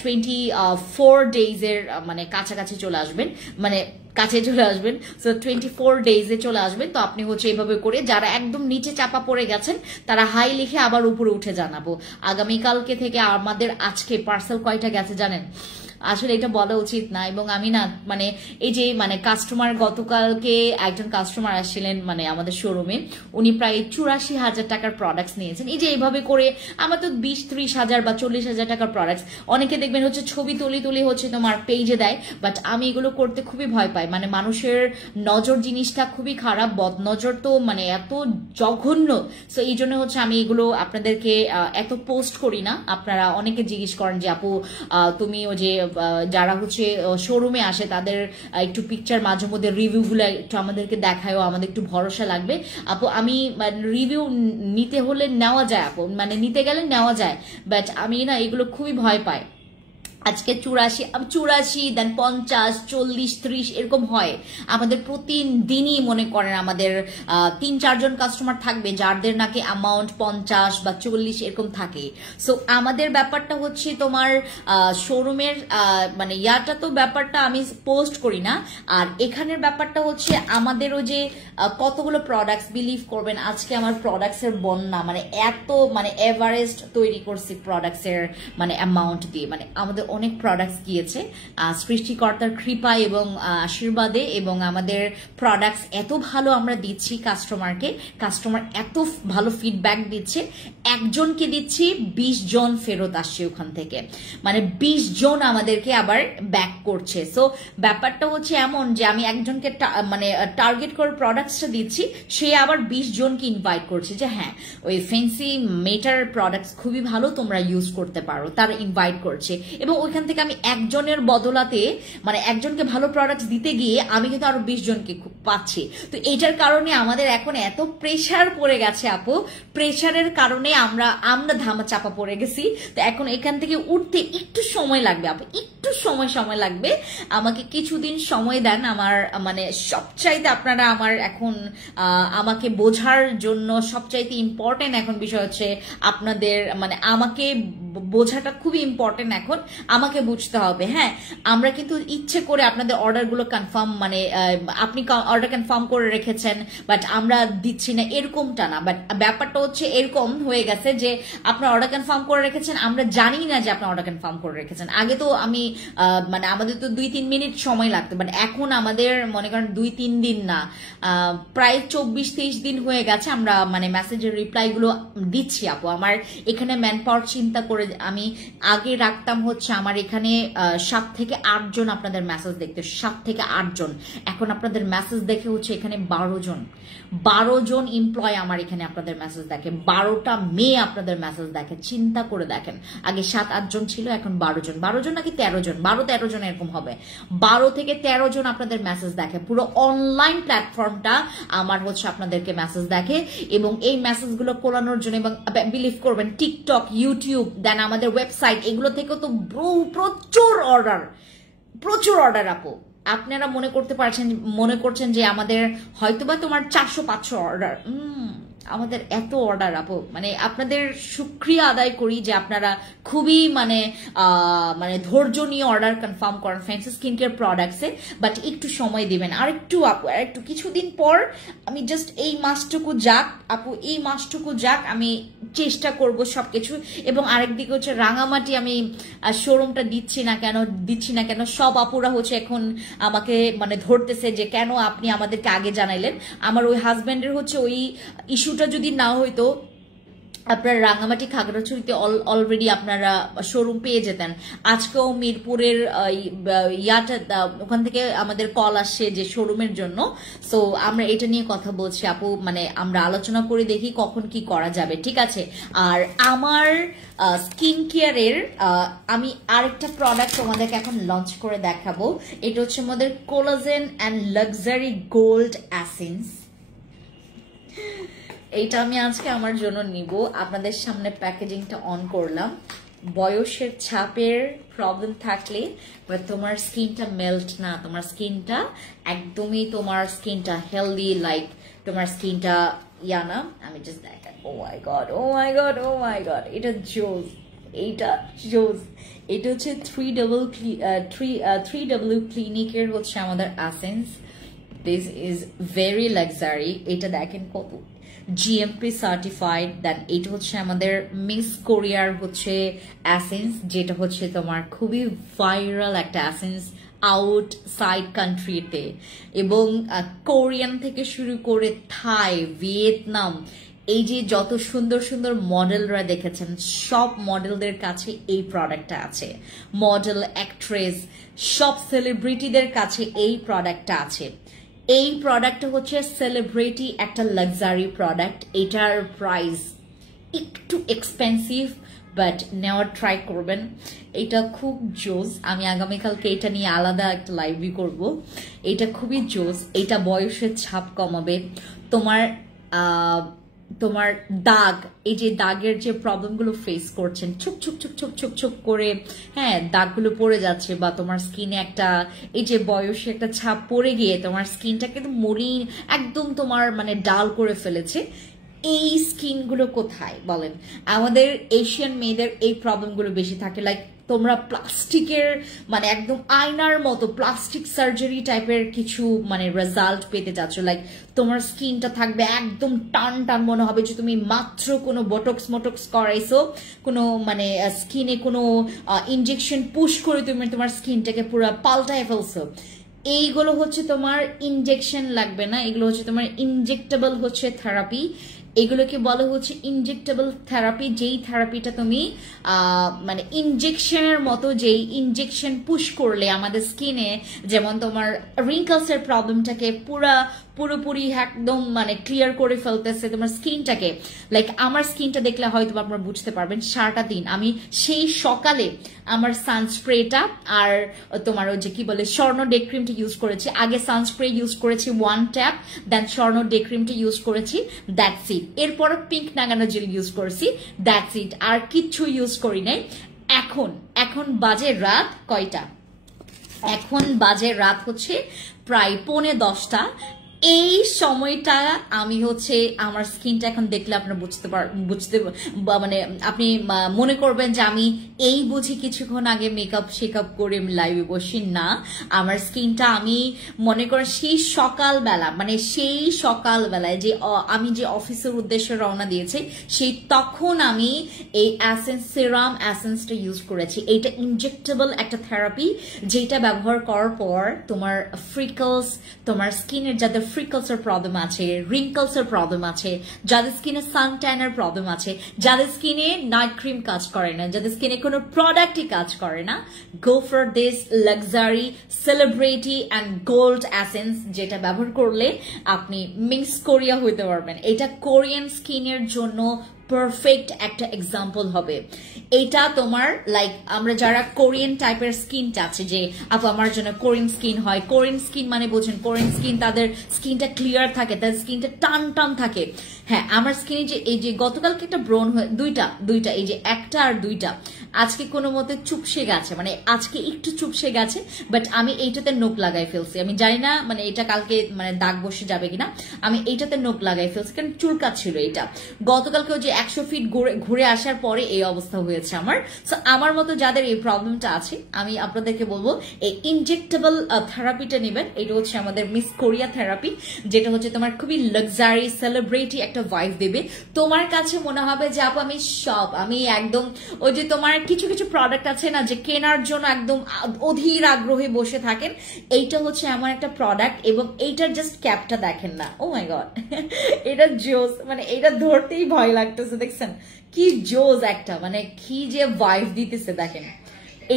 24 ডেজের মানে কাছাকাছি চলে আসবেন, মানে কাছে চলে আসবেন। সো 24 ডেজে চলে আসবেন। তো আপনি হচ্ছে এইভাবে করে যারা একদম নিচে চাপা পড়ে গেছেন তারা হাই লিখে আবার উপরে উঠে জানাবো। আগামীকালকে থেকে আমাদের আজকে পার্সেল কয়টা গেছে জানেন? আসলে এটা বলা উচিত না, এবং আমি না মানে এই যে মানে কাস্টমার, গতকালকে একজন কাস্টমার আসছিলেন মানে আমাদের শোরুমে, উনি প্রায় 84,000 টাকার প্রোডাক্টস নিয়েছেন। এই যে এইভাবে করে আমার তো 20-30,000 বা 40,000 টাকার প্রোডাক্টস, অনেকে দেখবেন হচ্ছে ছবি তুলি হচ্ছে তোমার পেজে দেয়, বাট আমি এগুলো করতে খুবই ভয় পাই। মানে মানুষের নজর জিনিসটা খুবই খারাপ, বদনজর তো মানে এত জঘন্য। সো এই জন্য হচ্ছে আমি এগুলো আপনাদেরকে এত পোস্ট করি না। আপনারা অনেকে জিজ্ঞেস করেন যে আপু তুমি ও যে যারা হচ্ছে শোরুমে আসে তাদের একটু পিকচার মাঝে মধ্যে রিভিউগুলো একটু আমাদেরকে দেখায়ও, আমাদের একটু ভরসা লাগবে। আপু আমি রিভিউ নিতে হলে নেওয়া যায়, আপু মানে নিতে গেলে নেওয়া যায়, বাট আমি না এগুলো খুবই ভয় পাই। আজকে 84 দেন 50, 40, 30 এরকম হয় আমাদের প্রতিদিনই। মনে করেন আমাদের 3-4 জন কাস্টমার থাকবে যাদের নাকি অ্যামাউন্ট 50 বা 40 এরকম থাকে। সো আমাদের ব্যাপারটা হচ্ছে তোমার শোরুমের মানে ইয়াটা তো ব্যাপারটা আমি পোস্ট করি না, আর এখানের ব্যাপারটা হচ্ছে আমাদেরও যে কতগুলো প্রোডাক্টস, বিলিভ করবেন আজকে আমার প্রোডাক্টস এর বন্যা, মানে এত মানে এভারেস্ট তৈরি করছি প্রোডাক্টস এর মানে অ্যামাউন্ট দিয়ে। মানে আমাদের অনেক প্রোডাক্টস গিয়েছে সৃষ্টিকর্তার কৃপা এবং আশীর্বাদে, এবং আমাদের প্রোডাক্টস এত ভালো আমরা দিচ্ছি কাস্টমারকে, কাস্টমার এত ভালো ফিডব্যাক দিচ্ছে। একজনকে দিচ্ছি 20 জন ফেরত আসছে ওখান থেকে, মানে 20 জন আমাদেরকে আবার ব্যাক করছে। সো ব্যাপারটা হচ্ছে এমন যে আমি একজনকে মানে টার্গেট করে প্রোডাক্টসটা দিচ্ছি, সে আবার 20 জনকে ইনভাইট করছে যে হ্যাঁ ওই ফেন্সি মেটার প্রোডাক্টস খুবই ভালো, তোমরা ইউজ করতে পারো, তারা ইনভাইট করছে। এবং ওইখান থেকে আমি একজনের বদলাতে মানে একজনকে ভালো প্রোডাক্টস দিতে গিয়ে আমি কিন্তু আরো 20 জনকে পাচ্ছি। তো এটার কারণে আমাদের এখন এত প্রেশার পড়ে গেছে আপু, প্রেশারের কারণে আমরা ধামা চাপা পড়ে গেছি। তো এখন এখান থেকে উঠতে একটু সময় লাগবে আপু, একটু সময় লাগবে। আমাকে কিছুদিন সময় দেন। আমার মানে সবচাইতে আপনারা আমার এখন আমাকে বোঝার জন্য সবচাইতে ইম্পর্টেন্ট এখন বিষয় হচ্ছে আপনাদের মানে আমাকে বোঝাটা খুবই ইম্পর্টেন্ট। এখন আমাকে বুঝতে হবে। হ্যাঁ, আমরা কিন্তু ইচ্ছে করে আপনাদের অর্ডারগুলো কনফার্ম মানে আপনি অর্ডার কনফার্ম করে রেখেছেন বাট আমরা দিচ্ছি না, এরকমটা না। বাট ব্যাপারটা হচ্ছে এরকম হয়ে গেছে যে আপনার অর্ডার কনফার্ম করে রেখেছেন, আমরা জানি না যে আপনি অর্ডার কনফার্ম করে রেখেছেন। আগে তো আমি মানে আমাদের তো 2-3 মিনিট সময় লাগতো, বাট এখন আমাদের মনে করেন 2-3 দিন না, প্রায় 24-30 দিন হয়ে গেছে আমরা মানে মেসেজের রিপ্লাইগুলো দিচ্ছি আপু। আমার এখানে ম্যান পাওয়ার চিন্তা করে আমি আগে রাখতাম হচ্ছে আমার এখানে 7 থেকে 8 জন আপনাদের মেসেজ দেখতে, 7 থেকে 8 জন। এখন আপনাদের মেসেজ দেখে হচ্ছে এখানে 12 জন এমপ্লয় আমার এখানে আপনাদের মেসেজ দেখে, 12টা মেয়ে আপনাদের মেসেজ দেখে। চিন্তা করে দেখেন, আগে 7-8 জন ছিল, এখন 12 জন নাকি 13 জন, 12-13 জন এরকম হবে। 12 থেকে 13 জন আপনাদের মেসেজ দেখে। পুরো অনলাইন প্ল্যাটফর্মটা আমার হচ্ছে আপনাদেরকে মেসেজ দেখে, এবং এই মেসেজগুলো কোলানোর জন্য এবং বিলিভ করবেন টিকটক, ইউটিউব, দেন আমাদের ওয়েবসাইট, এগুলো থেকেও তো প্রচুর অর্ডার আপু। আপনারা মনে করছেন যে আমাদের হয়তোবা তোমার 400-500 অর্ডার, আমাদের এত অর্ডার আপু। মানে আপনাদের শুকরিয়া আদায় করি যে আপনারা খুবই মানে ধৈর্য নিয়ে অর্ডার কনফার্ম করেন ফ্যান্সি স্কিন কেয়ার প্রোডাক্টসে। বাট একটু সময় দিবেন, আর একটু আপু, আর একটু কিছুদিন পর আমি জাস্ট এই মাসটুকু যাক আপু, এই মাসটুকু যাক, আমি চেষ্টা করব সবকিছু। এবং আরেকদিকে হচ্ছে রাঙামাটি আমি শোরুমটা দিচ্ছি না কেন সব আপুরা হচ্ছে এখন আমাকে মানে ধরতেছে যে কেন আপনি আমাদেরকে আগে জানাইলেন। আমার ওই হাজব্যান্ডের হচ্ছে ওই ইস্যুটা যদি না হইতো, আপনারা রাঙামাটি খাগড়াছড়িতে অলরেডি আপনারা শোরুম পেয়ে যেতেন। আজকেও মিরপুরের ইয়াটা ওখান থেকে আমাদের কল আসছে যে শোরুমের জন্য। সো আমরা এটা নিয়ে কথা বলছি আপু, মানে আমরা আলোচনা করে দেখি কখন কি করা যাবে, ঠিক আছে। আর আমার স্কিন কেয়ারের আমি আরেকটা প্রোডাক্ট তোমাদেরকে এখন লঞ্চ করে দেখাবো। এটা হচ্ছে আমাদের collagen and luxury gold essence. এইটা আমি আজকে আমার জন্য নিব। আপনাদের সামনে প্যাকেজিংটা অন করলাম। বয়সের ছাপের প্রবলেম থাকলে বা তোমার স্কিনটা মেল্ট না, তোমার স্কিনটা একদমই তোমার স্কিনটা হেলদি, লাইক তোমার স্কিনটা ইয়া না, আমি জাস্ট দেখাই। ও মাই গড, এটা জোস। এইটা জোস। এটা হচ্ছে 3W ক্লিনিকের হচ্ছে আমাদের essence. This is very luxury. এটা দেখেন কত GMP সার্টিফাইড। দেন এটা হচ্ছে আমাদের মিস কোরিয়ার হচ্ছে এসেন্স, যেটা হচ্ছে তোমার খুবই ভাইরাল একটা এসেন্স আউটসাইড কান্ট্রিতে, এবং কোরিয়ান থেকে শুরু করে থাই, ভিয়েতনাম, এই যে যত সুন্দর সুন্দর মডেলরা দেখেছেন সব মডেলদের কাছে এই প্রোডাক্টটা আছে। মডেল, অ্যাক্ট্রেস, সব সেলিব্রিটিদের কাছে এই প্রোডাক্টটা আছে। এই প্রোডাক্টটা হচ্ছে সেলিব্রিটি একটা লাক্সারি প্রোডাক্ট। এটার প্রাইস একটু এক্সপেন্সিভ, বাট নেওয়ার ট্রাই করবেন। এটা খুব জোস। আমি আগামীকালকে এটা নিয়ে আলাদা একটা লাইভই করব। এটা খুবই জোস। এটা বয়সের ছাপ কমাবে। তোমার দাগ, এই যে দাগের যে প্রবলেমগুলো ফেস করছেন, soup soup soup soup soup soup করে হ্যাঁ দাগগুলো পড়ে যাচ্ছে, বা তোমার স্কিনে একটা এই যে বয়সে একটা ছাপ পড়ে গিয়ে তোমার স্কিনটাকে মরিন একদম তোমার মানে ডাল করে ফেলেছে, এই স্কিনগুলো কোথায় বলেন? আমাদের এশিয়ান মেয়েদের এই প্রবলেমগুলো বেশি থাকে। লাইক তোমরা প্লাস্টিকের মানে একদম আয়নার মতো প্লাস্টিক সার্জারি টাইপের কিছু মানে রেজাল্ট পেতে চাচ্ছ। লাইক তোমার স্কিনটা থাকবে একদম টান টান, মনে হবে যে তুমি মাত্র কোনো বটক্স মটক্স করাইছো, কোনো মানে স্কিনে কোনো ইনজেকশন পুশ করে তুমি তোমার স্কিনটাকে পুরো পাল্টায় ফেলছো। এইগুলো হচ্ছে তোমার ইনজেকশন লাগবে না, এগুলো হচ্ছে তোমার ইনজেক্টেবল হচ্ছে থেরাপি। এগুলোকে বলা হচ্ছে ইনজেক্টেবল থেরাপি। যেই থেরাপিটা তুমি মানে ইনজেকশনের মতো, যেই ইনজেকশন পুশ করলে আমাদের স্কিনে যেমন তোমার রিঙ্কলসের প্রবলেমটাকে পুরোপুরি একদম মানে ক্লিয়ার করে ফেলতেছে তোমার স্কিনটাকে। লাইক আমার স্কিনটা দেখলে হয়তো আপনারা বুঝতে পারবেন, সারাটা দিন আমি সেই সকালে আমার সানস্প্রেটা আর তোমার ওই যে কি বলে স্বর্ণ ডে ক্রিমটা ইউজ করেছি। আগে সানস্প্রে ইউজ করেছি 1 ট্যাপ, দেন স্বর্ণ ডে ক্রিমটা ইউজ করেছি, দ্যাটস ইট। এরপর পিঙ্ক নাগানো জেল ইউজ করেছি, দ্যাটস ইট। আর কিচ্ছু ইউজ করি নাই। এখন বাজে রাত কয়টা? এখন বাজে রাত হচ্ছে প্রায় 9:45। এই সময়টা আমি হচ্ছে আমার স্কিনটা এখন দেখলে আপনারা বুঝতে মানে আপনি মনে করবেন যে আমি এই বুঝি কিছুক্ষণ আগে মেকআপ শেকআপ করে লাইভে বসি না। আমার স্কিনটা আমি মনে করেন সেই সকালবেলায় যে আমি যে অফিসের উদ্দেশ্যে রওনা দিয়েছি সেই তখন আমি এই সিরাম এসেন্সটা ইউজ করেছি। এইটা ইনজেক্টেবল একটা থেরাপি, যেটা ব্যবহার করার পর তোমার ফ্রিকলস, তোমার স্কিনের যাদের ফ্রিকলসের প্রবলেম আছে, রিঙ্কলসের প্রবলেম আছে, যাদের স্কিনে সানট্যানের প্রবলেম আছে, যাদের স্কিনে নাইট ক্রিম কাজ করে না, যাদের স্কিনে কোনো প্রোডাক্টই কাজ করে না, go for this luxury celebrity and gold essence, যেটা ব্যবহার করলে আপনি মিস কোরিয়া হইতে পারবেন। এটা কোরিয়ান স্কিনের জন্য পারফেক্ট একটা এক্সাম্পল হবে। এটা তোমার লাইক আমরা যারা কোরিয়ান টাইপের স্কিন চাচ্ছে যে আপু আমার জন্য কোরিয়ান স্কিন হয়, কোরিয়ান স্কিন মানে বোঝেন কোরিয়ান স্কিন, তাদের স্কিনটা ক্লিয়ার থাকে, তাদের স্কিনটা টান টান থাকে। হ্যাঁ, আমার স্কিনে যে এই যে গতকালকে একটা ব্রন হয়ে দুইটা এই যে একটা আর দুইটা আজকে কোনো মতে চুপসে গেছে, মানে আজকে একটু চুপসে গেছে, বাট আমি এইটাতে নোক লাগাই ফেলছি। আমি জানি না মানে এটা কালকে মানে দাগ বসে যাবে কিনা, আমি এইটাতে নোক লাগাই ফেলছি কারণ চুলকাচ্ছিল এটা। গতকালকে যে 100 ফিট ঘুরে আসার পরে এই অবস্থা হয়েছে আমার। সো আমার মতো যাদের এই প্রবলেমটা আছে আমি আপনাদেরকে বলবো এই ইনজেক্টেবল থেরাপিটা নেবেন। এটা হচ্ছে আমাদের মিস কোরিয়া থেরাপি, যেটা হচ্ছে তোমার খুবই লাক্সারি সেলিব্রিটি একটা ভাইব দেবে। তোমার কাছে মনে হবে যে আপু আমি একদম ওই যে তোমার কিছু কিছু প্রোডাক্ট আছে না যে কেনার জন্য একদম অধীর আগ্রহে বসে থাকেন, এইটা হচ্ছে এমন একটা প্রোডাক্ট। এবং এইটার জাস্ট ক্যাপটা দেখেন না, ও মাই গড এটা জোস, মানে এটা ধরতেই ভয় লাগতেছে। দেখছেন কি জোস একটা, মানে কি যে ভাইব দিতেছে দেখেন,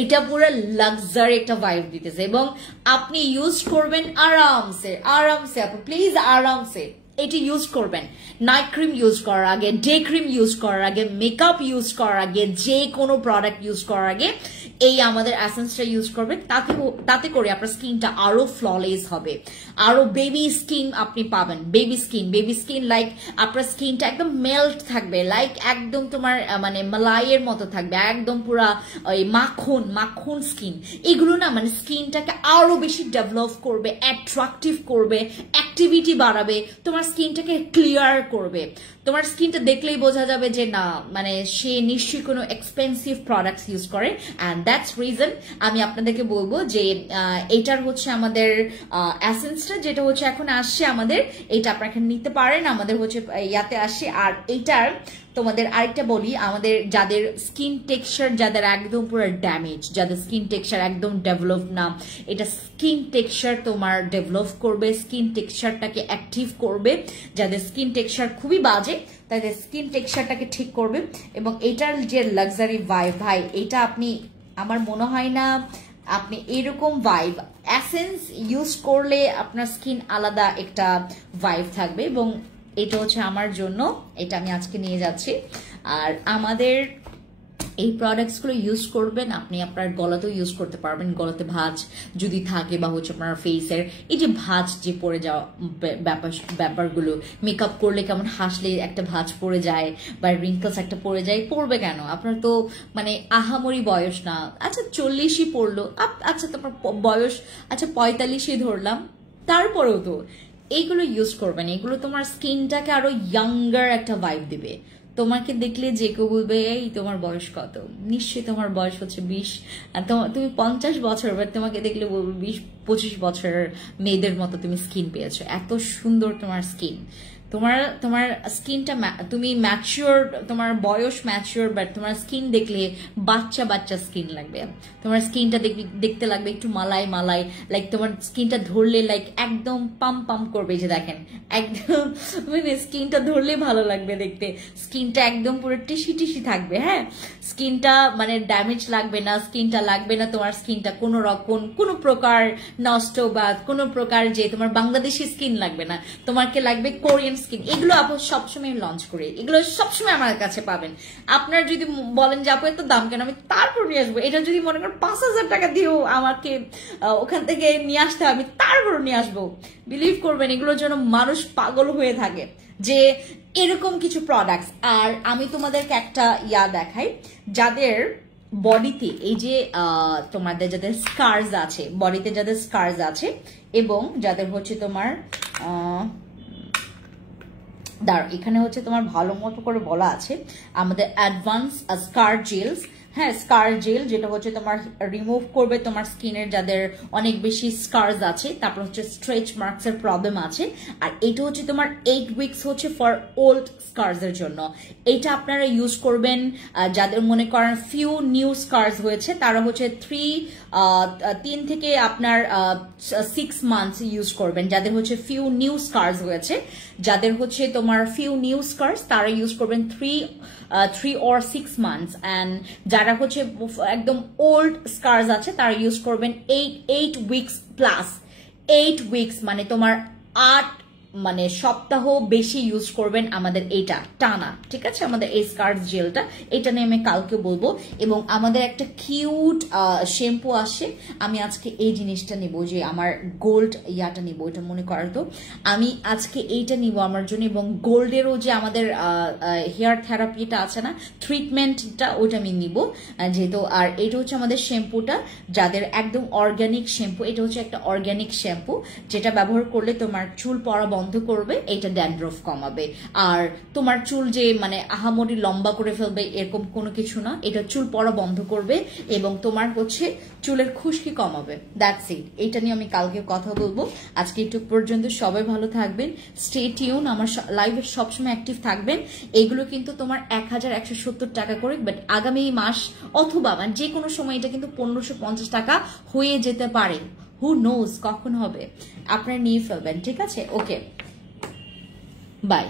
এটা পুরো লাক্সারি একটা ভাইব দিতেছে। এবং আপনি ইউজ করবেন আরামসে আপু প্লিজ আরামসে এটি ইউজ করবেন। নাইট ক্রিম ইউজ করার আগে, ডে ক্রিম ইউজ করার আগে, মেকআপ ইউজ করার আগে, যে কোনো প্রোডাক্ট ইউজ করার আগে এই আমাদের এসেন্সটা ইউজ করবেন। তাতে করে আপনার স্কিনটা আরো ফ্ললেস হবে, আরো বেবি স্কিন আপনি পাবেন। বেবি স্কিন লাইক আপনার স্কিনটা একদম মেল্ট থাকবে, লাইক একদম তোমার মানে মালাইয়ের মতো থাকবে, একদম পুরা ওই মাখন স্কিন। এগুলো না মানে স্কিনটাকে আরো বেশি ডেভেলপ করবে, অ্যাট্রাকটিভ করবে, অ্যাক্টিভিটি বাড়াবে, তোমার স্কিনটাকে ক্লিয়ার করবে। তোমার স্কিনটা দেখলেই বোঝা যাবে যে না মানে সে নিশ্চয়ই কোনো এক্সপেন্সিভ প্রোডাক্টস ইউজ করে। অ্যান্ড দ্যাটস রিজন আমি আপনাদেরকে বলবো যে এটার হচ্ছে আমাদের এসেন্সটা যেটা হচ্ছে এখন আসছে আমাদের, এটা আপনারা এখানে নিতে পারেন, আমাদের হচ্ছে ইয়াতে আসে। আর এইটার তোমাদের আরেকটা বলি, আমাদের যাদের স্কিন টেক্সচার যাদের একদম পুরো ড্যামেজ, যাদের স্কিন টেক্সচার একদম ডেভেলপ না, এটা স্কিন টেক্সচার তোমার ডেভেলপ করবে, স্কিন টেক্সচারটাকে অ্যাক্টিভ করবে। যাদের স্কিন টেক্সচার খুবই বাজে তাদের স্কিন টেক্সচারটাকে ঠিক করবে। এবং এটার যে লাক্সারি ভাইব ভাই, এটা আপনি আমার মনে হয় না আপনি এরকম ভাইব এসেন্স ইউজ করলে আপনার স্কিন আলাদা একটা ভাইব থাকবে। এবং এটা হচ্ছে আমার জন্য, এটা আমি আজকে নিয়ে যাচ্ছি। আর আমাদের এই প্রোডাক্টসগুলো ইউজ করবেন আপনি আপনার গলাতেও ইউজ করতে পারবেন, গলাতে ভাঁজ যদি থাকে বা হচ্ছে আপনার ফেসের এই যে ভাঁজ যে পড়ে যাওয়া ব্যাপারগুলো, মেকআপ করলে কেমন হাসলে একটা ভাঁজ পড়ে যায় বা রিঙ্কলস একটা পড়ে যায়, পড়বে কেন? আপনার তো মানে আহামরি বয়স না, আচ্ছা 40ই পড়লো, আচ্ছা তোমার বয়স আচ্ছা 45ই ধরলাম, তারপরেও তো এইগুলো ইউজ করবেন। এগুলো তোমার স্কিনটাকে আরো ইয়াঙ্গার একটা ভাইব দিবে। তোমাকে দেখলে যে কেউ বলবে এই তোমার বয়স কত, নিশ্চয়ই তোমার বয়স হচ্ছে 20, তুমি 50 বছর, বাট তোমাকে দেখলে বলবে 20-25 বছরের মেয়েদের মতো তুমি স্কিন পেয়েছো, এত সুন্দর তোমার স্কিন। তোমার স্কিনটা তুমি ম্যাচিওর, তোমার বয়স ম্যাচিওর, বাট তোমার স্কিন দেখলে বাচ্চা স্কিন লাগবে। তোমার স্কিনটা দেখতে লাগবে একটু মালাই মালাই, লাইক তোমার স্কিনটা ধরলে লাইক একদম পাম করবে, যে দেখেন একদম মানে স্কিনটা ধরলে ভালো লাগবে দেখতে, স্কিনটা একদম পুরো টিসি থাকবে। হ্যাঁ, স্কিনটা মানে ড্যামেজ লাগবে না, স্কিনটা লাগবে না তোমার স্কিনটা কোনো রকম কোনো প্রকার নষ্ট বা কোনো প্রকার যে তোমার বাংলাদেশি স্কিন লাগবে না, তোমাকে লাগবে কোরিয়ান স্কিন। এগুলো আপু সবসময় লঞ্চ করি, এগুলো সবসময় আমার কাছে পাবেন। আপনার যদি বলেন যে আপু এত দাম কেন, আমি তারপর নিয়ে আসবো। এটা যদি মনে করেন 5,000 টাকা দিয়েও আমাকে ওখান থেকে নিয়ে আসতে হবে, আমি তারপর নিয়ে আসবো। বিলিভ করবেন এগুলোর জন্য মানুষ পাগল হয়ে থাকে যে এরকম কিছু প্রোডাক্টস। আর আমি তোমাদেরকে একটা দেখাই, যাদের বডিতে এই যে তোমাদের যাদের স্কার্স আছে, বডিতে যাদের স্কার্স আছে এবং যাদের হচ্ছে তোমার এখানে হচ্ছে তোমার ভালো মতো করে বলা আছে আমাদের অ্যাডভান্স স্কার জেলস। হ্যাঁ, স্কার জেল যেটা হচ্ছে তোমার রিমুভ করবে তোমার স্কিনের যাদের অনেক বেশি স্কার্স আছে, তারপর হচ্ছে স্ট্রেচ মার্কস এর প্রবলেম আছে। আর এটা হচ্ছে তোমার 8 উইকস হচ্ছে ফর ওল্ড স্কার্স এর জন্য। এটা আপনারা ইউজ করবেন যাদের মনে করেন ফিউ নিউ স্কার্স হয়েছে, তারা হচ্ছে 3 থেকে আপনার 6 মান্থস ইউজ করবেন। যাদের হচ্ছে ফিউ নিউ স্কার্স হয়েছে, যাদের হচ্ছে তোমার ফিউ নিউ স্কার্স তারা ইউজ করবেন 3 or 6 মান্থস। অ্যান্ড যারা হচ্ছে একদম ওল্ড স্কার্স আছে তারা ইউজ করবেন 8 উইকস প্লাস। 8 উইকস মানে তোমার 8 মানে সপ্তাহ বেশি ইউজ করবেন আমাদের এটা টানা, ঠিক আছে? আমাদের এই স্কার্স জেলটা, এটা নিয়ে আমি কালকে বলবো। এবং আমাদের একটা কিউট শ্যাম্পু আসে, আমি আজকে এই জিনিসটা নিব, যে আমার গোল্ড ইয়াটা নিব, এটা মনে করো তো আমি আজকে এইটা নিব আমার জন্য। এবং গোল্ডেরও যে আমাদের হেয়ার থেরাপিটা আছে না, ট্রিটমেন্টটা, ওইটা আমি নিব যেহেতু। আর এটা হচ্ছে আমাদের শ্যাম্পুটা, যাদের একদম অর্গানিক শ্যাম্পু, এটা হচ্ছে একটা অর্গানিক শ্যাম্পু যেটা ব্যবহার করলে তোমার চুল পড়া বন্ধ করবে, এটা ড্যান্ড্রফ কমাবে। আর তোমার চুল যে মানে আহামরি লম্বা করে ফেলবে এরকম কোনো কিছু না, এটা চুল পড়া বন্ধ করবে এবং তোমার হচ্ছে চুলের খুশকি কমাবে। That's it. এটা নিয়ে আমি কালকে কথা বলবো। আজকে একটু পর্যন্ত সবাই ভালো থাকবেন, স্টে টিউন, আমার লাইভে সবসময় অ্যাক্টিভ থাকবেন। এগুলো কিন্তু তোমার 1170 টাকা করে, বাট আগামী মাস অথবা মানে যে কোনো সময় এটা কিন্তু 1550 টাকা হয়ে যেতে পারে। হু নোজ কখন হবে, আপনারা নিয়ে ফেলবেন, ঠিক আছে? ওকে, বাই।